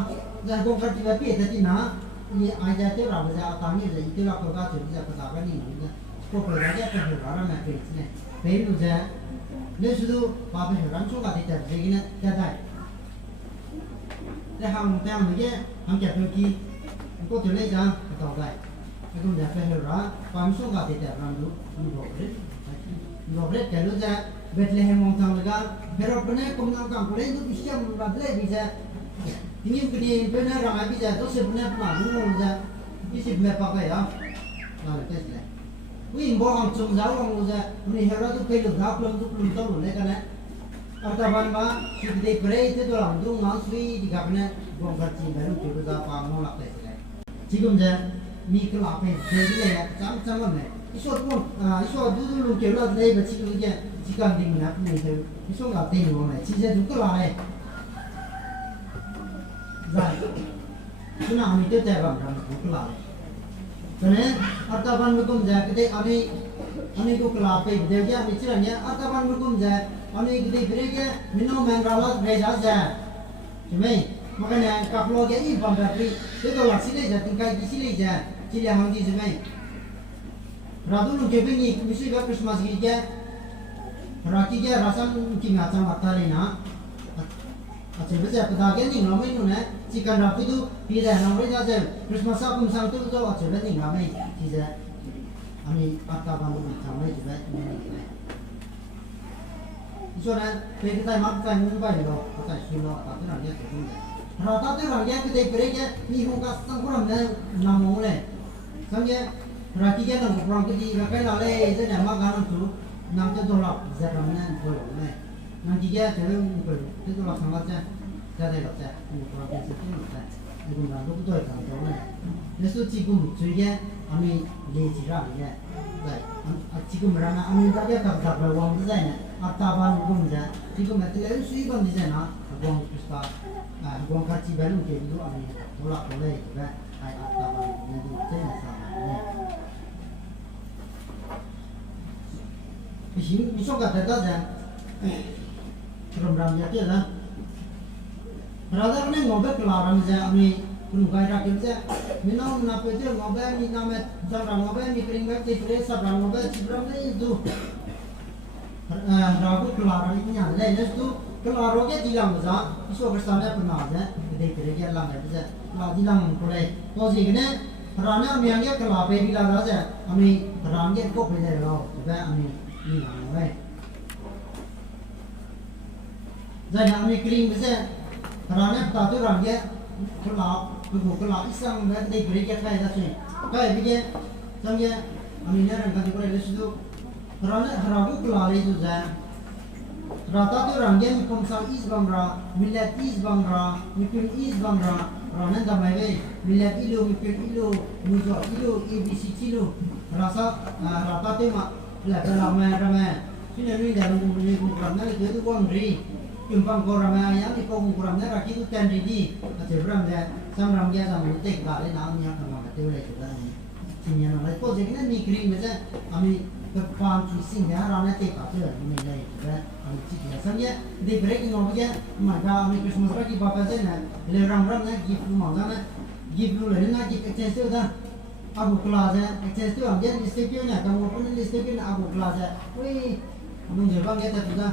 aku kerja tapi tadi na, ni aja tu ramai jauh tangi le, itu aku kerja tu jadi kerja ni ni. Kau kerja perhera ramai kerja ni, perlu je. Ni sudah apa perhera tu kat kita begini jadi. Dah hang ni hang kerja pergi. Aku tu le jangan ketahui baik. Aku dah perhera, pamsu kat kita randu, robret kalau je Bethlehem mungkin lega, perhera pernah kumang kang kulai tu bisa berbalik bisa. Tinggi kini pernah ramai bisa, tu sebenarnya pernah mungkin je, bisa benar pakai ya. Lalu tes le. Wih, bohong cung jauh orang je, ni perhera tu kalau dah belum tahu le kan? Artaban bah, kita pergi itu orang tu ngansui di kapan bongkar cibaru kita panggung lak tes le. Cikum je. Mi kelapa, jadi le, cam le. Isot pun, isot dulu kalau le baca tu je, jika di mana pun itu, isot nggak tahu le. Cija tu kelapa. Zai, cuma kami tu cakap orang kelapa. Kerana artaban hukum je, kita ane ko kelapa, dia je misalnya artaban hukum je, ane kita beri je minum mengalat bejas je, cuma makanya kalau dia ini bangga pri, itu laksi le je, tinggal di sini je. Cili hang di sini. Ratu lu keping ni mesti buat Christmas gigi. Raki je rasa mungkin macam apa lena. Aceh besar kedagian ni ramai tu ne. Jika ratu tu tidak ramai saja. Christmas aku misal tu aceh besar ni ramai. Jadi, kami apa bang ramai juga ni. Soalnya kita makan mungkin banyak loh. Kita semua tapi nanti tu. Rata tu orang yang kita beri je ni muka sangkuran dan namu le. Sampai raki kan orang kerja pakai lale itu nama kan tu nam tu tolak zaman boleh le. Nanti dia terus boleh itu tolak sama saja jadi lah saja. Orang kerja tu lah. Itu orang tu betul kan tu le. Lepas cikum cuci kami lecira je. Baik, cikum ramai kami tak ada tak beruang tu saja. Ataban hukum je. Cikum itu sui bang di sana. Hukum kita, hukum kerja baru ke itu kami tolak boleh juga. Hai ataban itu saya Misal kata saja, program jadi lah. Rada ni ngobat kelarang saja, kami pungai rakyat saja. Minum napa je ngobat, minum sarang ngobat, mikring ngobat, cipres sarang ngobat, cipram ni itu. Ragu kelarang ini ada, lepas tu kelarangnya dilang saja. Misal kersana pernah saja, kita kerja lang saja. Lah dilang kulai, posisi ni. Kerana kami yang kelapa bila saja, kami kerana kok beda lah, juga kami ni namai. Jadi kami kering saja, kerana tahu orang dia kelap, kelap isang dan dia beri kita kaya saja. Kaya begini, sampai kami ni orang kata kita itu, kerana harapu kelari itu saja. Rata tu orang dia mikum sal is bangra, milat is bangra, mikum is bangra. rồi nên tầm này về mình là ilo mình quên ilo mình chọn ilo abc ilo rồi sao rồi tao tên mà là cái làm mà cho nên mình là mình cũng làm cái thứ quan gì chúng bằng cô làm mà thì cô cũng làm cái cái thứ tên gì đi là chỉ làm ra xong làm ra xong mình tích lại để nào nhá thằng mà tiêu này chúng ta thì nhà nó lại có gì cái này mình cream mà chứ mình cái farm chỉ sinh ra ra này tích cả chứ mình này mình chỉ là xong nhé để breaking of nhé mà ra mình Christmas ra cái bapa thế này le ram này gift mà ra này gift luôn là gift exchange đó abu class exchange đó anh em step này các bạn cũng step này abu class ui mình giờ bang cái thứ đó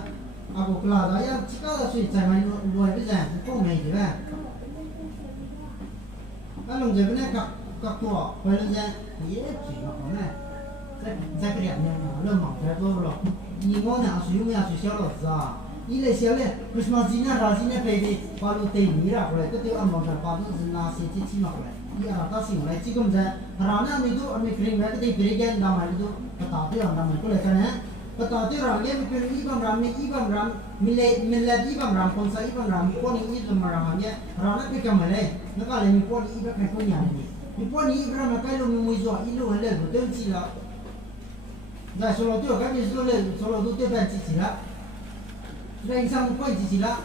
abu class đó chỉ có là suy chạy mà nuôi bây giờ không này thì ba anh long giờ bên này các tua phải là gì dễ chỉ mà có này在这两天呢，热忙太多了。以往呢，是用呀是小老子啊，一来小嘞，为什么今年啥今年拍的，把路对米了过来，这对俺忙着，把路是拿些机器嘛过来，一啊到新来，这个么子，然后呢，没都没可能那个对别人拿买都，不打对啊，拿买过来看呢，不打对啊，也没可能一般人没一般人，没来一般人，公司一般人，过年一怎么人行业，然后那个干嘛嘞？那个嘞，你过年一般开过年的，你过年一般人开路没做，一路来不对起了。在说了对，赶紧说了，说了都对半机器了，那上关机器了。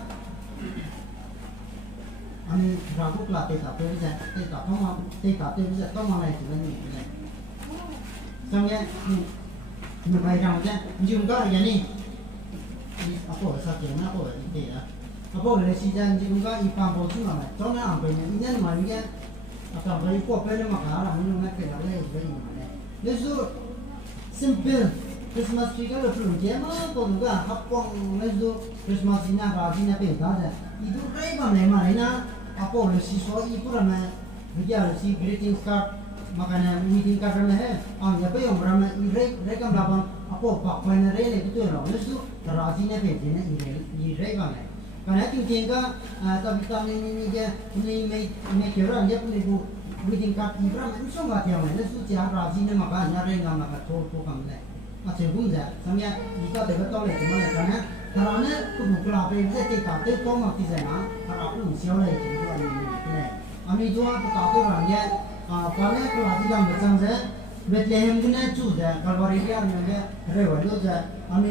anh ra quốc là tây tạp tới giờ tây tạp không tây tạp tới giờ không này thì là gì này xong nhé mình phải rằng nhé dùng có là gì à bộ là sao kiểu nó bộ là gì đó à bộ là gì ra dùng có ít bằng bộ chung là này cho nó ăn về những nhân mà những cái à cầm cái cuộc bên mà cả là mình dùng cái là cái gì mà này ví dụ simple Christmas tree cái là phương chế mà còn cái hấp quang ví dụ Christmas gì nào vào gì nào bị đó rồi itu cái bằng này mà này na apa là si số ít của mình bây giờ là si greeting card makanya meeting card này hết anh nhớ bây giờ mình rei cầm làm apa bạc phải này rei này cái tuổi rồi lúc đó là gì này phải gì này rei bằng này cái này chúng ta có tập này cái này kiểu là nhất này bu greeting card ít ra mình xong cả theo này lúc đó chỉ là gì này mà cái nhà rei làm là cái thô cầm này mà chỉ cũng vậy xong nhá đi tới cái tàu này chúng ta này thằng này cũng một là về cái cái cà phê có mà cái gì đó thằng cũng xíu này chỉ có này anh đi qua cái cà phê rồi nhé cái này cái là cái làm được xong rồi Bethlehem cái này chủ rồi Calvary cái anh này rồi vậy rồi anh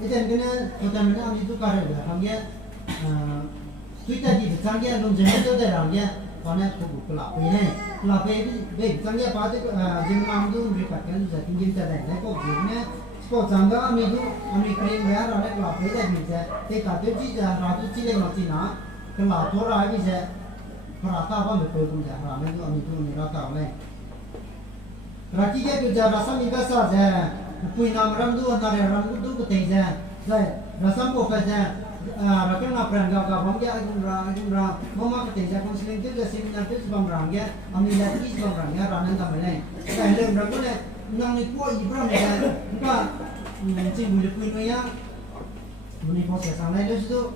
cái cái này tôi thấy mình anh đi tu cái rồi thằng nhé Twitter thì sang cái luôn rồi tôi thấy rằng nhé cái này cũng một là về sang cái phát cái dân làm luôn rồi phải cái gì kinh nghiệm tại đây có gì nhé có rằng đó mình kêu về rồi đấy là phải là gì thế cái cả tiêu chí là ra tiêu chí lên mà chỉ nó cái là thua ra cái gì ra tao vẫn được cũng giả ra mình ra tao này ra chỉ cái giờ ra sang mình cái sao thế quỳ nằm ram du ram du cái gì thế rồi ra sang bộ cái gì ra cái nào brand gặp bóng cái anh ra mong cái gì con xin cái xin là cái bóng ràng cái mình là cái bóng ràng cái ra nên tao này cái lên ra cái này năng lực của Ibrahim này cái chỉ muốn được quyền này mình có thể sang đây lúc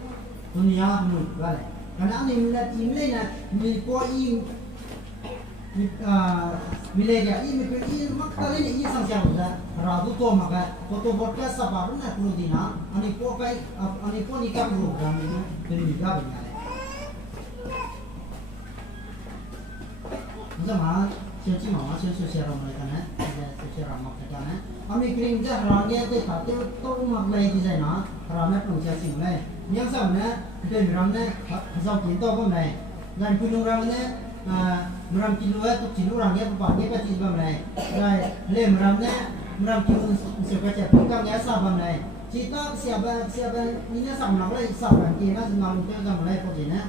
đó mình vậy cái nào mình là im lên này mình có im mình lấy cái im mình im mắc cái này im sang sao rồi ra tu mà cái tu bớt cái sắp vào nó cũng đi na anh có đi cái luôn ra mình đi cái bên này giờ mà chơi chỉ mà chơi xe rồi này cái này chơi làm một cái này anh cream ra rồi nghe cái phát tiêu tôi mặc lấy cái gì nó rồi nó cũng chơi xỉu này nhưng sao này cái mình này sau khi tôi có này gần cuối năm rồi này làm kilo ấy tôi chỉ lúc làm cái bản cái gì bằng này rồi lên làm này làm kilo sẽ phải chạy cũng cam giá sao bằng này chỉ có xe bên như thế sao nó lại sao bằng kia nó làm cái làm lại có gì nữa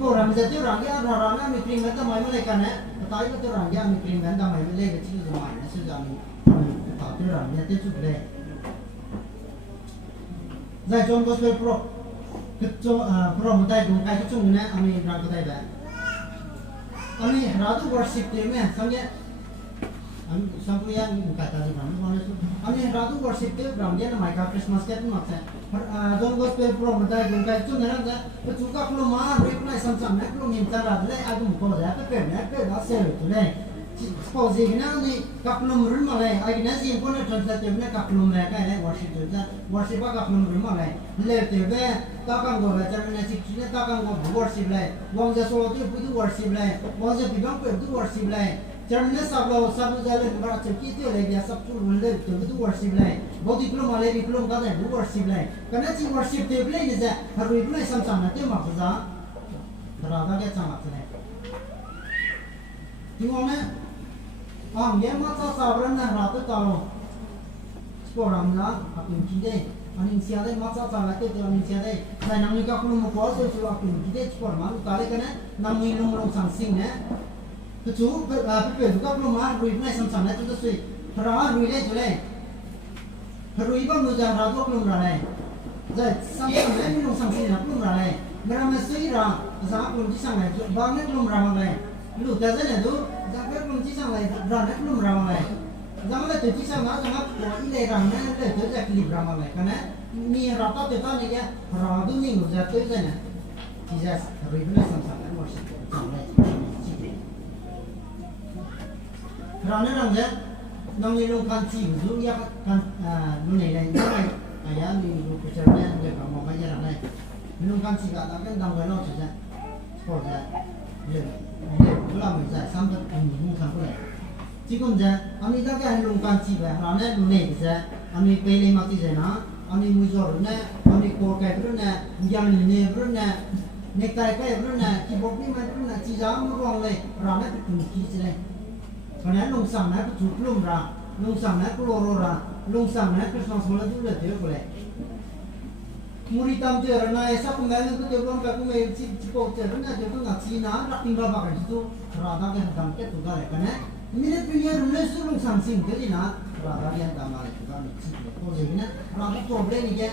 cô làm giờ tôi làm cái rồi nó mình cream cái máy mới lại cái này tại cái tôi làm cái mình cream cái máy mới lấy cái chỉ dùng máy nó sẽ làm tôi làm cái tiếp xúc đây giải John Gospel Pro cái cho Pro một tay cũng cái chung này anh làm cái tay vậy anh ra tu worship team này xong nhé anh xong rồi anh cũng cái tay làm nó anh ra tu worship team làm cái này cái Christmas cái mà sẽ John Gospel Pro một tay cũng cái chung này là cái chú các lô má rồi cái này xong xong này lô nhìn ra là đấy ai cũng có giá cái này cái đó sale rồi này suppose cái nào này các lùm run mà này ai cái nào gì cũng là translate này các lùm này cái này worship các lùm run mà này lệ thế về ta càng gọi là cho nên chỉ này ta càng gọi worship này vong giờ số thì cũng worship này vong giờ bị băng cũng worship này cho nên sắp giờ lên mà chỉ kỹ tiêu này bây sắp chút lên cũng worship này bao nhiêu lùm mà này lùm cái này worship này cái này chỉ worship thì play này giờ harus play sama-sama itu maksudnya terasa dia sangat senang. Gimana? Dia masa sabaran dah rata tahu. Sekarang lah, aku mungkin aning siapa masa sabaran itu aning siapa. Saya nak nikah belum mau kuasa, so aku mungkin sekarang kali kan, nak minum orang sangsing ne. Kecu, juga belum mah, ruih ni sama-sama itu tu sih. Pernah ruih le, jule. Ruih pun mudah rata belum rata. Jadi sama-sama minum sangsing nak belum rata. Mereka mesti ra, zaman belum cisang lagi, bangun belum ramai lagi. Lu dah jadi tu, zaman belum cisang lagi, ramai belum ramai lagi. Zaman tu cisang lah, zaman ini ramai, tu jadi klip ramai lagi. Karena ni rata tu kan ni ya, rata ni mudah tu jadi. Jadi ribuan sama-sama masih sama. Kerana ramai, namanya lu kan sih, lu ya kan, lu ni lain, ayah ni lu percaya dia kamu kerja ramai. Minum kan sih kata kan dah kalau saja, sekolah saja, belum bisa sampai minum sampai. Jika saja, kami tak kaya minum kan sih, kerana dunia saja, kami pilih mati saja, kami muzurnya, kami korkai beruna, yang ini beruna, nektai kai beruna, keyboard ni mana beruna, cijam beruang le, kerana itu mungkin saja. Kerana lung sana itu cukup ra, lung sana itu lorora, lung sana itu semua itu lebih boleh. Murid tampil kerana esok kembali ke depan aku mesti cukup kerana jadi nak Cina nak tinggal pakai itu rata kan tampil juga le kerana ini punya rules tu lung sangsing jadi nak rata yang tampil juga ni cukup. Oh jadi nak rata problem ni je,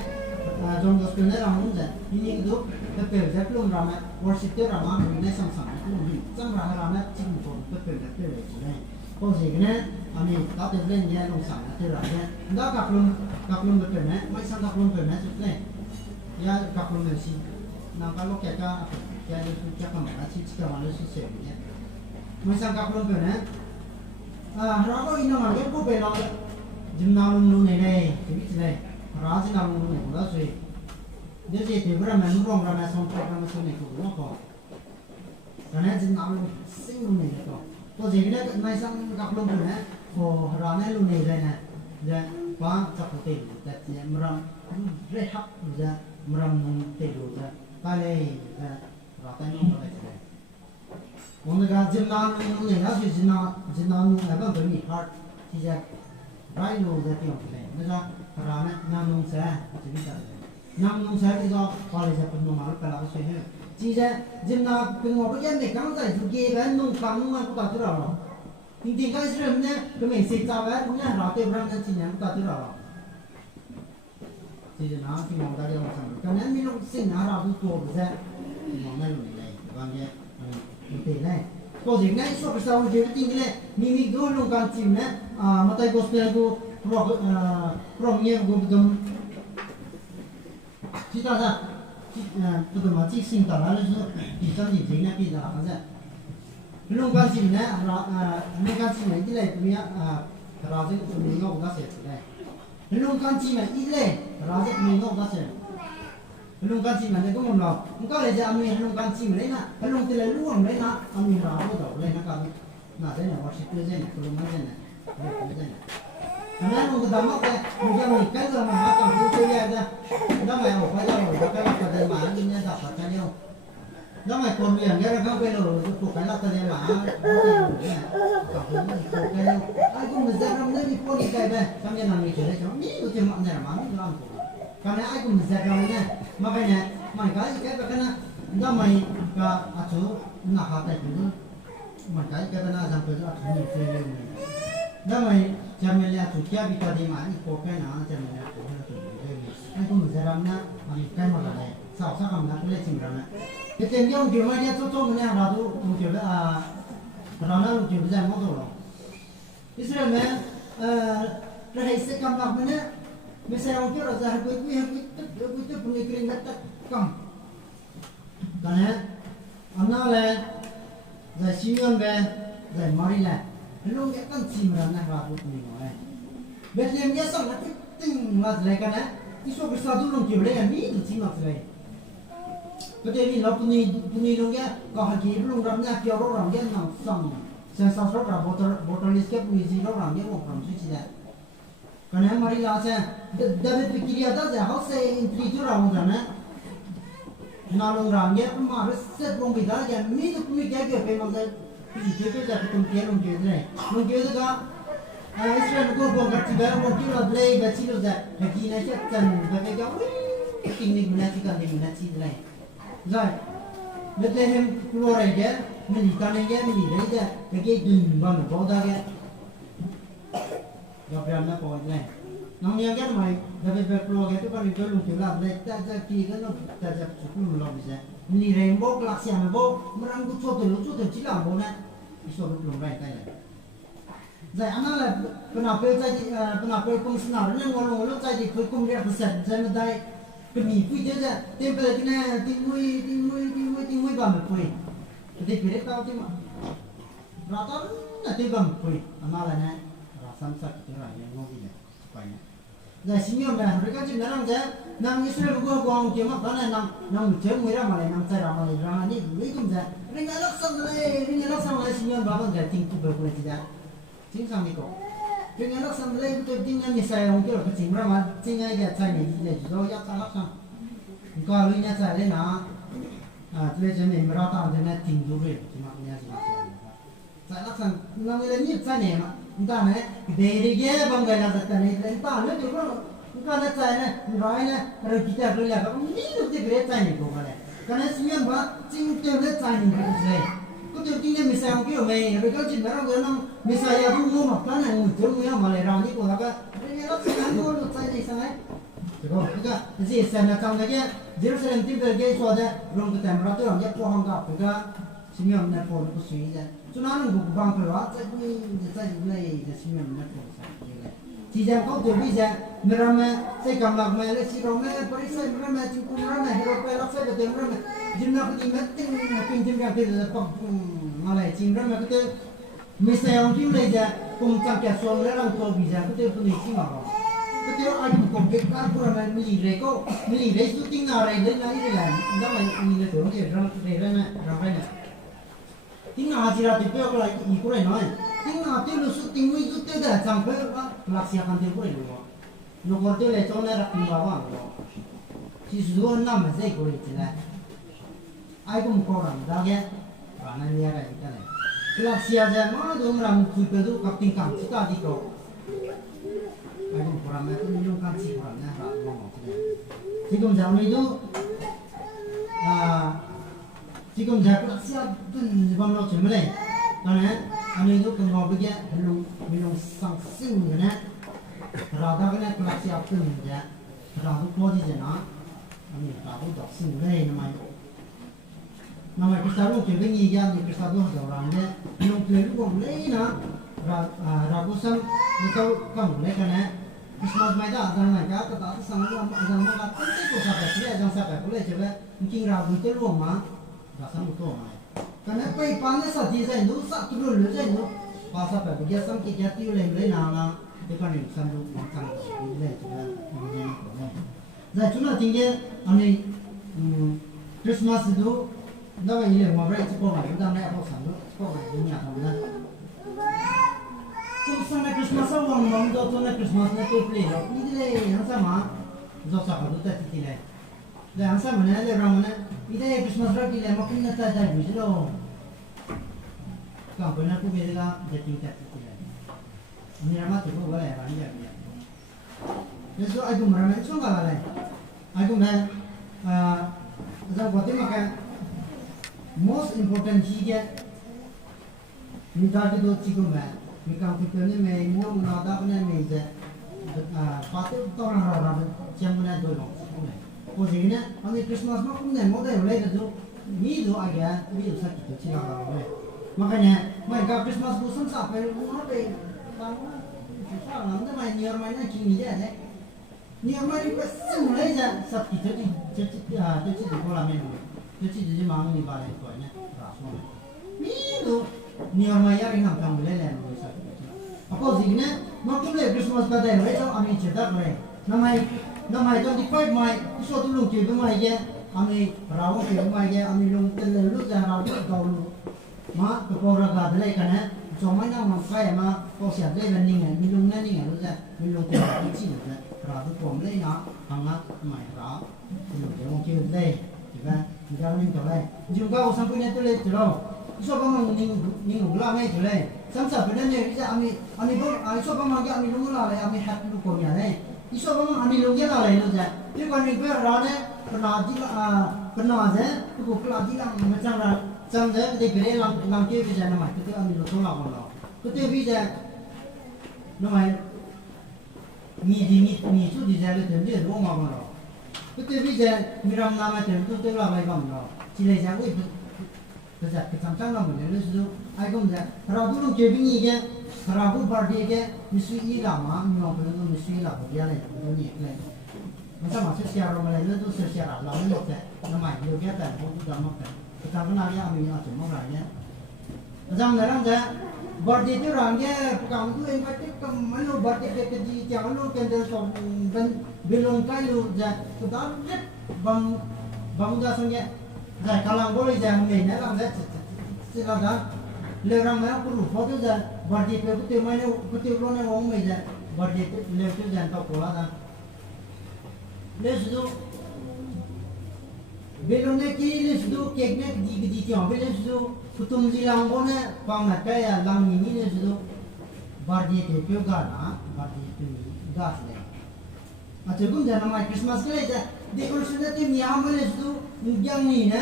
jom gospel ni ramai je. Ini itu betul je belum ramai worship tu ramai ini sang itu sang ramai cukup betul je. Oh jadi nak kami tak boleh ni lung sang itu ramai. Dah kaplum betul ni, macam kaplum betul ni cukup. Ya kaplum mesti. Nah kalau kita itu kita mana sih kita mana sih sebenarnya. Macam kaplum betul ni. Rago ini mana kita bela jemnalum lu ni, jadi ni. Razi nalum lu ni, kalau sih. Dia jadi berapa menurut ramai sampai ramai sini tu, apa? Karena jemnalum sing lu ni tu. तो जेगले मैसा कापलो बने ओ राने लुने लेना जे पांच चपते ते मरम रे हक जे मरम ते दो जे काले रातन नो बले जे ओनगा जिन्ना लुने ना जिन्ना नु एबा बनी हार्ट कि जे राइ लो जे ते ओले नजा राने नाम नु से जिबि ता नाम नु से कि जो कॉलेज अपन नो माल कला से है chỉ ra dân nào từng ngồi cái này cắm giải chủ kia bé nung cắm mà cũng tạo từ đó thì cái gì nhá cái mình xịt ra bé cũng nhá rõ tiêu răng chân chỉ nhá cũng tạo từ đó chỉ là nó thì mong ta đều làm cái này mình lúc sinh nó ra cũng tua ra mong này này vâng nhé tiền này có gì này số cái sau thì cái tiền này mình đôi lúc cần chìm này mà tay gospel của from nhiều của chúng chỉ ta ra这个嘛，这新到来的是比较年轻的，比较好些。龙岗市呢，龙岗市呢，一来不呀然后这个民国那些出来。龙岗市呢，一来然后这民国那些。龍崗市呢，你講唔落，唔該你就阿咪龍崗市嚟啦，喺龍地嚟攞嚟啦，阿咪拿嗰度嚟那個，那真係我識得真係，佢龍乜真係，佢真係。Karena nunggu damak ya, mungkin ikan sama macam itu ya ada. Dah mai apa aja loh, kalau pada mana ini dapat kan yo. Dah mai kon yang dia kan kalau bukan lah pada mana, kalau aku mesti ramai ni pun ikan dah, kami nanti cerita cuma ni tu cuma mana dalam. Karena aku mesti ramai makanya mereka ikan berkena dah mai ke acu nak hati itu, mereka ikan berkena sampai tu acu ni film. Dah mai Jangan lihat tu kia kita di mana kopi na jangan lihat tu tu. Aku mesti ramai ani kan mana le. Sah kamu nak boleh cingkran. Kita yang cuma dia tu mana ratu mungkin rana mungkin bisa mau tu. Israel ni rahai sekampak mana. Misalnya orang kira zahir kui tu punya keringat tak kam. Kerana anak le zahir siang be zahir mari le. luôn cái con chim ra này vào bút mình rồi Việt Nam nhớ xong nó tinh mà lại cái nàyที่ช่วยประชาชนลงเกี่ยวเลยมีตัวจริงหรอกเลยก็เดี๋ยวนี้เราปุ่นลงแกก็หากี่ลงรำเนี่ยเกี่ยวรำเนี่ยนั่งสั่งเซนซัสรำบอทลิสก์มีจีรำเนี่ยว่าความสุดที่ได้ก็เนี่ยมาริลาเซนเดวิดพิกิริยาตั้งแต่เขาเซอินทรีจุรำกันนะน่าลงรำเนี่ยมาเรสเซตลงไปได้ยังมีตัวมีแก่เกี่ยวไปมันจะที่เกี่ยวกับจะเป็นเกี่ยวลงเกี่ยวเลยลงเกี่ยวก็Israel ko ko katibar mo kilo blay bachilo da hakina chatan da ga wi kini gunati kan de gunati dai zai Bethlehem klore ge mili kane ge mili re da ge dun ban bo da ge ga pram na ko le nong yang ge mai da be klo ge to kan ni lu ke la le ta ja ki ge no ta ja chu lu lo bi sa mili re bo klak sia bo mrang ku cho to chi la bo na iso lu rai tai la Zai ana la pena pe kum sna ne ngolo lo chai di kum ria percent zai ma dai pe mi pui de ja temple kina ti mui ba me pui de pire ta ti ma ra ta na te ba me pui ana la na ra sam sa ki ra ye ngo bi ne pa ne zai sin yo na re ka ji na nang ja nang Israel go go ke ma ba na nang che mui ra ma le nang chai ra ma le ra ni ni tum ja ring ya lak sam le sin yo ba ba ga ting tu ba ko ti ja chính sang đi cổ chuyện này nó sang lên tôi tin nhá như sai không kiểu cái chính ra mà chính ngay cái sai này để rồi dắt sang lắc sang còn lúc nhá sai lên nó tôi cho mình ra tao cho nên tìm đủ rồi chứ mà nhá sai lắc sang nó mới lên như sai này mà chúng ta này để đi ghé bằng cái là thật này đến ta nữa chứ không chúng ta sai này rồi này rồi kita rồi là không nghĩ được cái sai này của cái này cái này xuyên mà chính tôi cái sai này cái có điều tin nhá mình sai không kiểu mày rồi cái chuyện đó rồi nó Misalnya aku mau makan yang muncul yang malerang ni pun agak, ini orang senang pun saya ni sangat. Cukup, juga jadi saya nak tahu lagi, Jerusalem tu bergai suada, orang tu tempera tu orang dia pohon kap, juga semua mana pohon tu suai je. Cuma orang buku bang perlu, saya ni semua mana pohon saya. Jika kau tu bisa, merama saya kamlak mele, si rome, perisai merama, cukup merama, hidup pelak saya betul merama. Jumlah kita meeting yang kita malai, cingram kita Misalnya orang tu leja, kumcang kesuang lerang tu bisa, kita pun isi macam. Kita ada komplek kan pura main milih itu tinggal rai dan lagi rai, enggak main milih tu, dia ramai na. Tinggal hasil tu pun kalau ikut rai noy, tinggal tu lu tinggal itu tu dah sampai laksanakan tu pun lu. Nomor tu le cuma nak tinggal si sudah nama saya ikut itu lah. Aku mukoran, dah ke? Mana dia rai kita le. Laksanakan mana tu orang tu tu kapting kam kita di kau. Aku kurang itu minum kan sih kurangnya tak mau tu. Jika zaman itu, jika zaman siap tu sebab nak cuma le, kerana anu itu kalau begitu minum sangsi mana, rada kena kelas siap tu je, rada kau di sana, anu rada tak sih le nama itu. Nama kita lu kita ni ya kita tu orang je, minum tu orang le na, rada sam betul kamu le kerana. Christmas mai dah ada mai dah kata sangat ada mai penting tu sampai boleh jangan sampai boleh coba mungkin ragu tu luang mah rasa mutu mai kerana pai pandai sah dia tu sah tu lu je tu pasal apa dia sam kita tu le nana depan ni sam tu macam ni coba ni dah cuma tinggal ani Christmas tu dah ini le mau berapa sekolah dah naik apa sam tu sekolah dunia sama Sana Christmas awang mam do sana Christmas na to play lo. Ni dile yang sama. Zo sa ka do ta titile. Le yang sama na le ramana. Ide Christmas ra ki le makin na ta dai bu lo. Ka ko na ku be la de tin ta titile. Ni rama to ko wala ya ran ya. Le so ai ku marana so ga la. Ai ku na za bote maka most important चीज है निकाल के दो चीज़ों में Mikang kita ni memang menada punya meja, patut orang orang cemuna dorong. Kau jadi ni, Christmas macam ni, model lain tu, ni tu aja, ni tu sakit tu cina orang. Makanya, mereka Christmas bosan sampai rumah pe, kamu susah lah, nanti main New Year mainnya kini je, New Year main itu semula je sakit tu, cuci tu kolam ni, cuci tu je mangu ni balik tu, ni, rasanya. Ni tu. nhiều mai ya ring ham tham le le no sa apo gì nè mà cũng lệ Christmas ba đây vậy sao anh chỉ đặt này năm mai 25 mai số tu lùng chơi với mai kia anh rau chơi với mai kia anh lùng tên là lúc ra rau cầu lùng mà cái bò ra gà đây cái này cho mấy năm mà phải mà có sản đây là ninh này mình lùng này ninh này lúc ra mình lùng chơi cái gì nữa rau tôi còn đây nó hàng ngắt mày rau mình lùng chơi mong chơi đây thì ra mình ra ninh chỗ đây dùng cao sang bên này tôi lên chỗ đâu số bao nhiêu ninh lùng la ngay chỗ đây samsa benar ni bisa ami pun iso pamang ami lungu la le ami hat lu ko nya ne iso pamang ami lungu la le lu ja ni kon ni pe ra ne pernah je ku kla ji lang macam ra sam je de bere lang ke bisa na mai tu ami lu thong la ko la ku te bi ja no mai ni su di ja le de de ro ma ko la ku te bi ja mi ram na ma te tu te la mai kam la chi le ja ui bây giờ cái thằng làm mình lấy số ai cũng vậy,เราดูเก็บงี้แกเราดูบาร์ดี้แกมิสซี่ละมามีน้องคนนึงมิสซี่ละคนเดียวเลยตัวนี้เลยมันจะมาเสียเรามาเลยแล้วตัวเสียเราไม่หมดเลยน้ำมันเยอะแยะแต่ผมจะมาแต่cái thằng nào ya mìnhเอาจุดมองอะไรเนี่ยrằng là rằng thế body tiêu rằng cái cảm thấy em phải tiếp cầm mấy lô body cái gì chẳng lô cái đó xong bên bên lông cái lô ra cái đó rất bằng ra xong cái giải khả năng boleh jangan main dalam saya silakan lerang mana pun foto jangan body betul mana betul mana orang main jangan body betul jangan tak pola dah lepas belonnya kiri lepas kek nya di tiang lepas putum jilang bona pangat kaya lang ini lepas body betul gana body betul gas le macam pun jangan main Christmas ke le dekorasinya tu miam lepas yang ni na,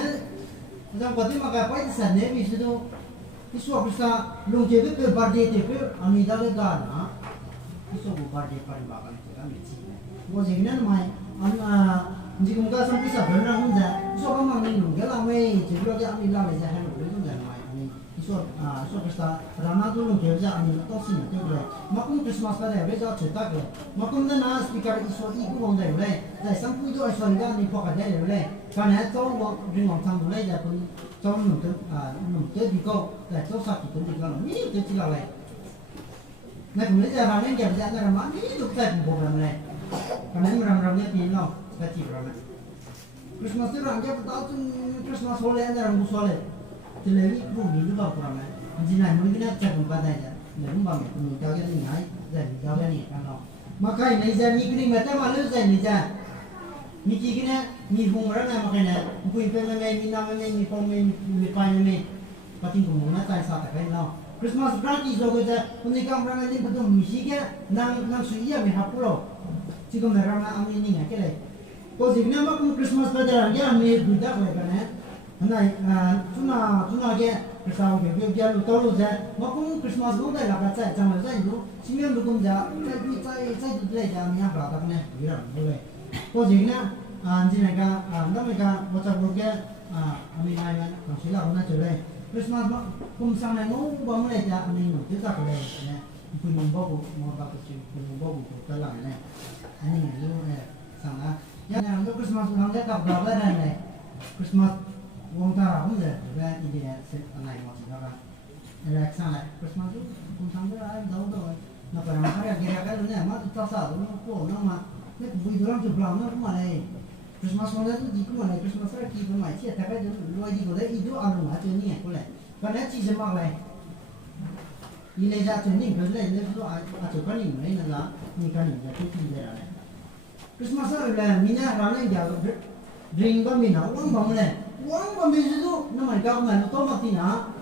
macam kau tu makan apa itu sana, bisu tu, bisu apa sah, long je tu birthday tu, ami dah le dah na, bisu bu birthday paling bagus tu kan mesti. Gua jadi mai, jika muka sampai sabar na hunja, bisu apa mang ni long, kalau mai jadi lagi ami dah le jahan boleh tu dah mai, ami bisu apa sah, rana tu long je jadi ami tak sih tu boleh. Makum Christmas pada betul cetak le, makum tu na speaker isu iku orang dah boleh, dah sampai tu isu ni kan ni pakai dah boleh. Cái này cháu một riêng một thằng này là con cháu nằm tới thì cô là cháu sắp thì cũng đi con nó nhiều tới chỉ là này này cũng lấy ra làm nên kiểm tra ra làm ăn nhiều tới cũng bộ làm này cái này mà làm nhất tiền nào cái chỉ làm này Christmas itu orang dia tahu tu Christmas hole ada orang musuh le thì lấy cái bùn đi lúc nào làm này anh này mới cái chắc cũng bắt đây chứ nếu mà mình cho cái này rồi cho cái này ăn nào mà cái này giờ như cái này mà lúc giờ này giờ Miki kena mi humra na makena kui pe me mi na me mi pom mi pa me pating ko na tai sa ta kai no Christmas party zo go ja kuni kam ra ni patum mi si ke nang su ya me hapulo chi ko me ra na ami ni ke le ko jigna ma ku Christmas pa ja ya me guda ko ka ne nai tuna ke sa ke ke ya lu to lu ja ma ku Christmas go da la ka cha chang la ja lu si me lu kum ja chai du le ja mi ya ra ta ne wi ra bo le ko jigna anjing mereka mereka bocah burge ami ayam nasi lah mana cule Christmas kum sang nengu bangun aja ami nu kita boleh ya punya babu mau bagus punya babu telang ya ini lu sana ya untuk Christmas orang dia tak berapa dah Christmas wong tara pun dah juga ini ya naik masih apa ada sana Christmas tu kum sang dia ayam tahu nak orang hari kira-kira lu ni mak tu tak sah lu kau nama ni bui orang tu belang tu mana Christmas mana tu di mana Christmas ada kita mai cia tapi tu luar di mana itu anu macam ni aku le kerana ciri semak le ini jatuh ni betul le tu atau kan ni mana lah ni kan ni jatuh tu dia le Christmas ada mina rana jauh drink bam mina uang bam itu nama kau mana tu mati na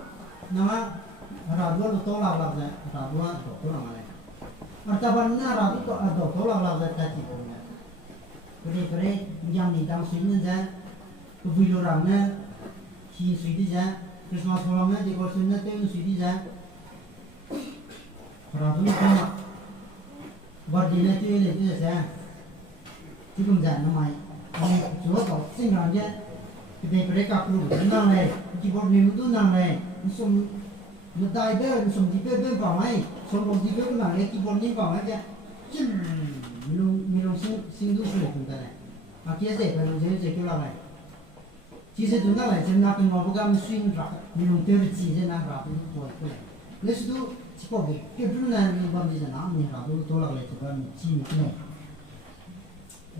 nama radua lu tolak lah le radua tu nama le martabannya radu tu ada tolak lah le tadi Pere yang ni tang sini saja, kebuil orangnya, si suidi saja, Christmas orangnya dekorasinya tu suidi saja, peratu itu mak, bardina tu itu saja, cukup jangan namai, ini jual tau, sehingga dia, kita pere kaplu, nang le, keyboard ni tu nang le, musim, mutai ber, musim di ber pamai, musim di ber nang le, keyboard ni pamai je, minum sing du sulit pun tak. Akhirnya saya kalau saya kira lah. 其实都那来真那跟我不敢swing rock，你用对的机子那 rock 都多过来。那是都这个给不呢，你把你在哪你 rock 都多了来这个你机你呢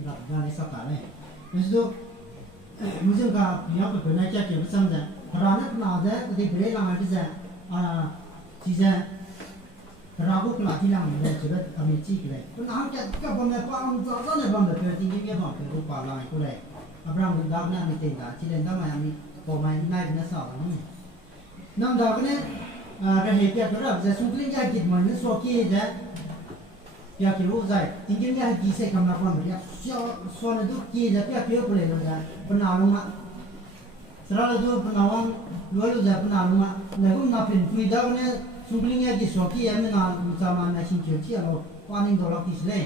，rock 那里啥干嘞？那是都，我就讲你要不本来家就不上的，后来那拿的那得别让这些啊，其实。रागो क्लाती लांग ने जगत अमिची के तो नाम क्या क्या बंदे पाम जाजा ने बंदे पे तीन के बात पे रूपा लांग को ले अब्राम दाग ने अमिते दा चिले दा मैं अमि को मैं नाइट ने सा नाम दाग ने रहे क्या कर अब जैसे सुनकलिंग क्या कित मन ने सोकी जे क्या कि वो जाए तीन के क्या की से कम ना पन या सोने दु की जे क्या क्यों बोले लो जा बनालूंगा सरा लो जो बनावां लो जा बनालूंगा लेकिन ना फिर कोई दाग ने सुंगलिंग की सोकी है मैं ना मुझामान ना चिंचिल चिया लो पानी डोला किसले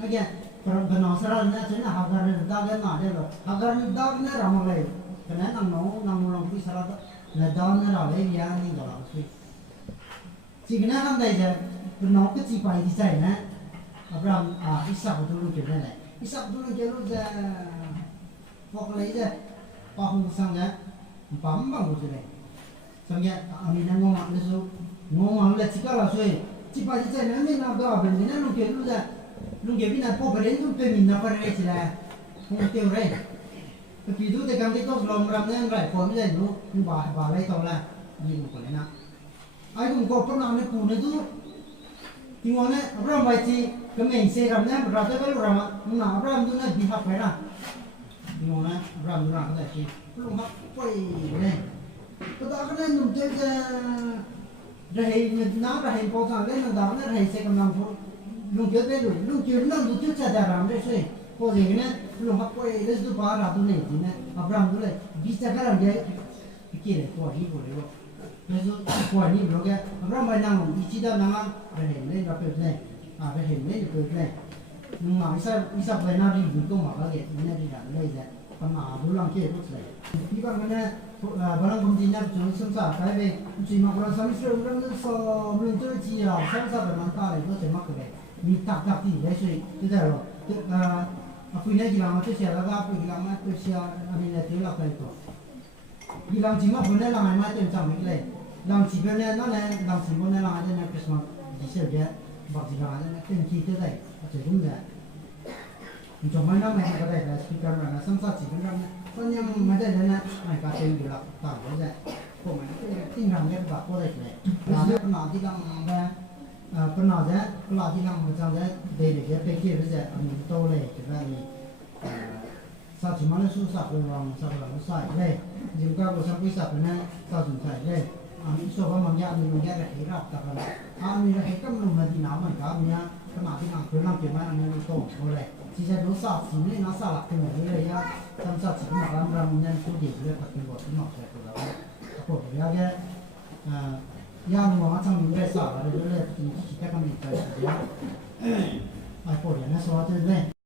अगे पर बनाओ सरा ना चना हगर दाग ना दे लो हगर दाग ना रामले कने नंग नो की सरा ना दाग ना राले या नहीं डोला उसकी चिकना हम दे जे बनाओ के चिपाई दिसा है ना अब्राम इसा को दूर के ले इसा को दूर के लो जे पकले जे पाहुं संग जे बम बम उजले संग जे अमी ना ngoma lesu ngomong le cika lah soi cipa cica ni ni nak dah benda ni lu ke bina po beren tu pemi nak pergi cila mungkin teu rei tapi tu tekan tu selom ram ni rai pom je nu bah lai tau lah ni lu boleh nak ai tu kau pernah ni ku ni tu tinggal ni abram baca kemen seram ni berada kalau ram nak abram tu ni bihak lah tinggal ni abram tu nak ada sih belum hak poi ni kita akan nunggu je रहे ना रहे पौधा ले ना दाने रहे से कम नाम लुंग के बेलु लुंग के ना लुंग के चादा राम रे से पौधे ने लुंग हप कोई लेस दु बाहर आतु नहीं थी ने अब्राम दुले बीच का रंग ये के रे पौधी बोले वो लेस दु पौधी बोल के अब्राम भाई ना इसी दा ना रहे ने रपे ने रहे ने रपे ने नुमा इसा बना री तो माला के ने री दा ले जा पन्ना दुलांग के कुछ ले की बार मैंने barang pembina betul semasa kaya cuma kalau sami sering so meluntur cia semasa bermantap itu cuma kaya minta tak di lesui itu dah lo aku ini hilang itu siapa apa hilang itu siapa ini itu lah kaya itu hilang cuma benar lah memang itu macam ini hilang cuma benar lah hilang cuma benar lah ada nak kesma bisa je bagi lah ada nak tenki itu dah macam tu dah cuma mana mereka dah speaker mana semasa cuma kanคนยังไม่ได้เลยนะไม่การเต็มอยู่หลักต่างก็ได้พวกมันที่ทำเนี่ยแบบก็ได้เลยหลังจากนั้นที่เราแบบเป็นหลังจากหลังที่เราจะได้เด็กๆไปเกี่ยวกับอันนี้โตเลยจะได้สัตว์ที่มันสู้สัตว์ระวังสัตว์ระวังใส่เลยยิ่งก็เราสัตว์พิเศษนะสัตว์สนใจเลยอันนี้ส่วนบางอย่างมันแยกได้รับแต่ละอันนี้เราเห็นก็มันมาที่น้ำเหมือนกันเนี่ยขนาดที่เราเคยนั่งเก็บมาอันนี้มันโตเลยที่จะดูสัตว์สิ่งนี้น่าสลักเป็นแบบนี้เลยนะทำสัตว์สิ่งนั้นรำเนี่ยผู้ดีเลยปัจจุบันที่หมอกใส่ตัวเราพวกยาแก่ยาหนูมาทำมีสัตว์อะไรด้วยเลยที่คิดจะทำดีใจสุดยอดไอ้พวกนี้นะสวัสดีเลย